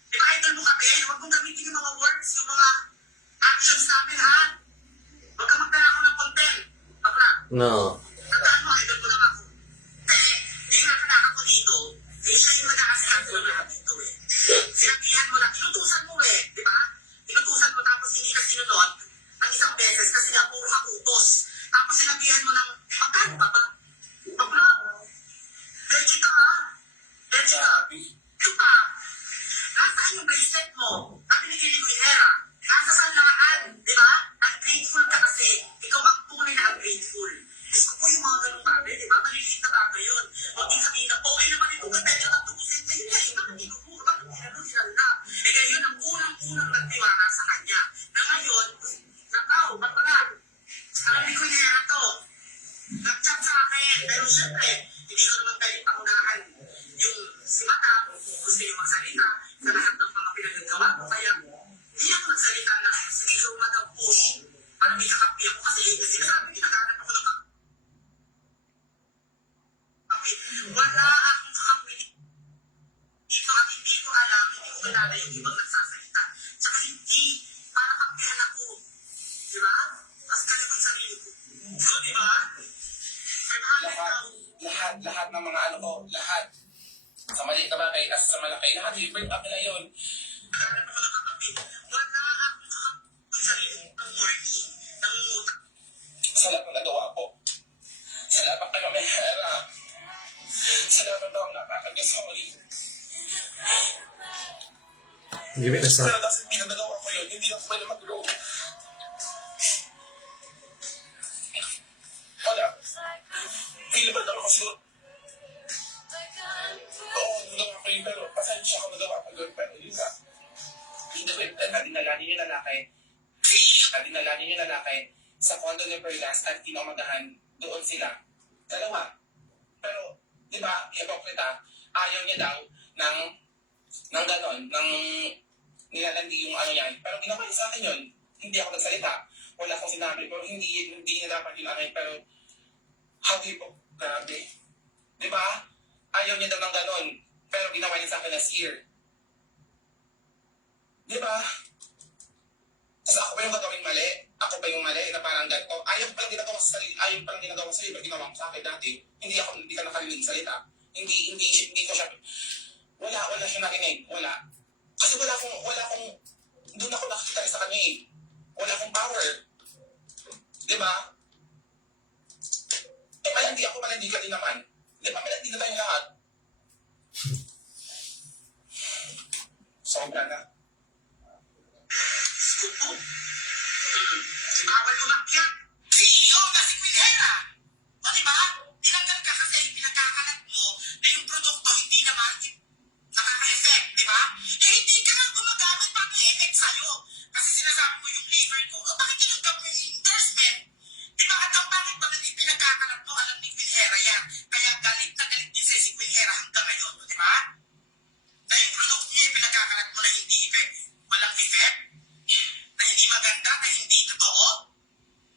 Di ba, idol mo kami? Huwag mong gamitin yung mga words, yung mga actions namin, ha? Huwag ka magdala ako ng content. Bakla. No. Tandaan mo, idol ko lang ako. Eh, yung nakalaka ko dito, eh, siya yung nag-aasikaso ng lahat dito eh. Sinabihan mo lang, inutusan mo eh, di ba? Inutusan mo tapos hindi ka sinunod ng isang beses kasi nga puro ka utos. Tapos sinabihan mo ng, magkano pa ba? Bakla. Legit ka ha? Legit ka. Ito pa. Nasaan yung bracelet mo? Na binigay ni Guinera? Nasa sanlaan, di ba? Ungrateful ka kasi. Ikaw ang tunay na ungrateful. Diyos ko po yung mga ganong bagay, di ba? Maliliit na bagay yun. Huwag din sabihin na, okay naman ito, ganda niya ng tubusin. Kaya yun, eh, bakit tinuturo? Bakit tinanong sinanda? Eh, kaya yun ang unang-unang nagtiwala sa kanya. Na ngayon, nakaw, ba't ba nga? Alam ni Guinera to. Nag-chat sa akin. Pero syempre, hindi ko naman pwedeng pangunahan yung si Madam, gusto niyo magsalita sa lahat ng mga pinagagawa ko. Kaya, hindi ako nagsalita na, sige ko Madam push, para may kakampi ako. Kasi sinasabi, naghahanap ako ng kakampi. Wala akong kakampi dito at hindi ko alam, hindi ko kilala yung ibang nagsasalita. Tsaka hindi para kampihan ako. Di ba? Kasi kaya ko yung sarili ko. So, di ba? Lahat ng mga ano ko, lahat. Sa maliit na bagay, as sa malaki, lahat i-bring up nila yun. Naghahanap ako ng kakampi. Wala akong kakampi sa sarili ko ng morning. Nangungutang. Sa lahat ng nagawa ko. Sa lahat ng pinamehera. Sa lahat ng taong nakakag-sorry. Give it a Pero shot. dahil pinagagawa ko yun, hindi ako pwede mag-grow. Wala. Pilibad ako siguro. Oo, nagawa ko yun, pero pasensya ako nagawa ko yun, pero yun nga. Hindi ko nadinalanin yung lalaki sa condo ni Perlas at kinamagahan, doon sila. Dalawa. Pero, di ba, hipokrita, ayaw niya daw ng ganon, ng nilalandi yung ano yan. Pero ginawa niya sa akin yun. Hindi ako nagsalita. Wala akong sinabi, pero hindi niya dapat yun akin. Pero, habi po, grabe. Di ba? Ayaw niya daw ng ganon. Pero ginawa niya sa akin na seer. Di ba? Tapos ako pa yung gagawin mali. Ako pa yung mali na parang ganito. Ayaw pa lang ginagawa sa sarili. Ayaw pa lang ginagawa sa sarili. Pero ginawa mo sa akin dati. Hindi ka nakarinig salita. Hindi ko siya. Wala siya narinig. Wala. Kasi wala akong, doon ako nakikita sa kanya eh. Wala akong power. Di ba? Eh, malandi ako, malandi ka din naman. Di ba, malandi na tayong lahat. Sobra na. Diyos ko po. Bawal umakyat. CEO na si Quinhera. O diba? Tinanggal ka kasi pinagkakalat mo na yung produkto hindi naman nakaka-effect, di ba? Eh hindi ka nga gumagamit pa ng effect sa'yo. Kasi sinasabi mo yung liver ko, o bakit tinanggap mo yung endorsement? Di ba? At ang bakit ba nang pinagkakalat mo, alam ni Quinhera yan. Kaya galit na galit din sa'yo si Quinhera hanggang ngayon, di ba? Na yung produkto niya yung pinagkakalat mo na hindi effect. Walang effect? Na hindi maganda, na hindi totoo?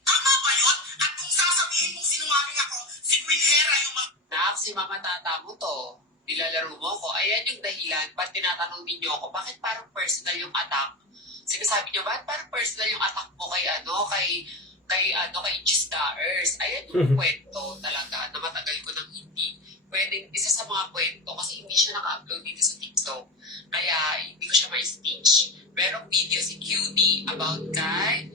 Tama ba yun? At kung sasabihin mong sinungaling ako, si Quinhera yung Nak, si Mama Tata mo to. Nilalaro mo ko. Ayan yung dahilan. Ba't tinatanong ninyo ako? Bakit parang personal yung attack? Sinasabi niyo, bakit parang personal yung attack mo kay kay G-Stars? Ayan yung kwento talaga na matagal ko nang hindi. Pwedeng isa sa mga kwento kasi hindi siya naka-upload dito sa TikTok. Kaya hindi ko siya ma-stitch. Merong video si QD about kay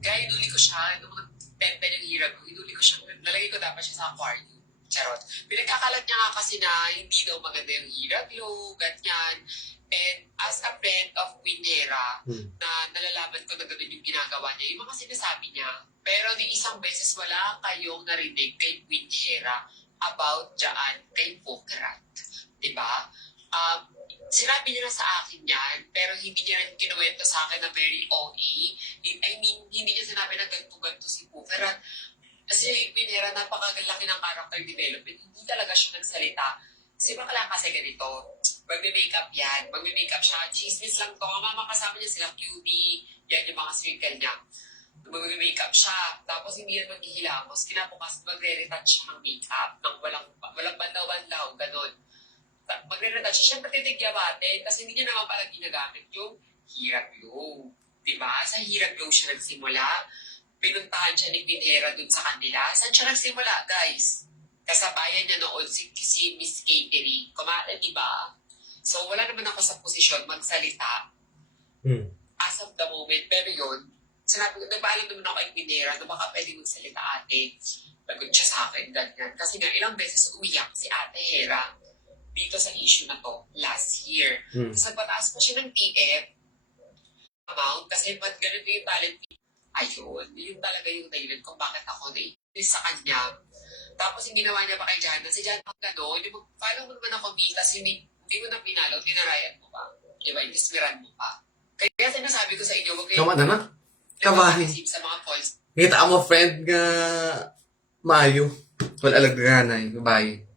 hinuli ko siya. Nung nag-10 yung hirap ko, hinuli ko siya. Nalagay ko dapat siya sa aquarium. Charot. Pinagkakalat niya nga kasi na hindi daw maganda yung hiraglo, ganyan. And as a friend of Quinhera, na nalalaman ko na gano'n yung ginagawa niya, yung mga sinasabi niya. Pero ni isang beses wala kayong narinig kay Quinhera about dyan kay Pokrat. Diba? Sinabi niya na sa akin yan, pero hindi niya rin kinuwento sa akin na very OA. I mean, hindi niya sinabi na ganto-ganto si Puka. Kasi Pinera, napakagalaki ng character development. Hindi talaga siya nagsalita. Si Bakla kasi ganito, magme-makeup yan, magme-makeup siya. Chismis lang to. Ang mama kasama niya sila, QB, yan yung mga circle niya. Mag-makeup siya, tapos hindi yan maghihilamos. Kinabukas, magre-retouch siya ng makeup, ng walang bandaw-bandaw, ganun. Magre-retouch siya, syempre titigyabatin, kasi hindi niya naman parang ginagamit yung hirap glow. Diba? Sa hirap glow siya nagsimula. Pinuntahan siya ni Pinera dun sa kanila. Saan siya nagsimula, guys? Kasabayan niya noon si Miss Catering. Kumare, diba? So, wala naman ako sa posisyon magsalita as of the moment. Pero yun, sinabi ko, nagpaalam naman ako kay Pinera na baka pwede magsalita ate. Lagot siya sa akin, ganyan. Kasi nga, ilang beses umiyak si Ate Hera dito sa issue na to last year. Tapos nagpataas pa siya ng TF amount kasi ba't ganun yung talent fee. Ayun, yun talaga yung dahilan kung bakit ako na-inis sa kanya. Tapos hindi naman niya pa kay Jana. Si Jana pag gano'n, yung follow mo naman ako, tapos hindi mo na pinalo, tinarayan mo pa. Diba, inismiran mo pa. Kaya sinasabi ko sa inyo, huwag kayo Kama na na. Kabahin. sa mga calls. Kita mo, friend, nga Mayo. Wala alagdanay. Bye.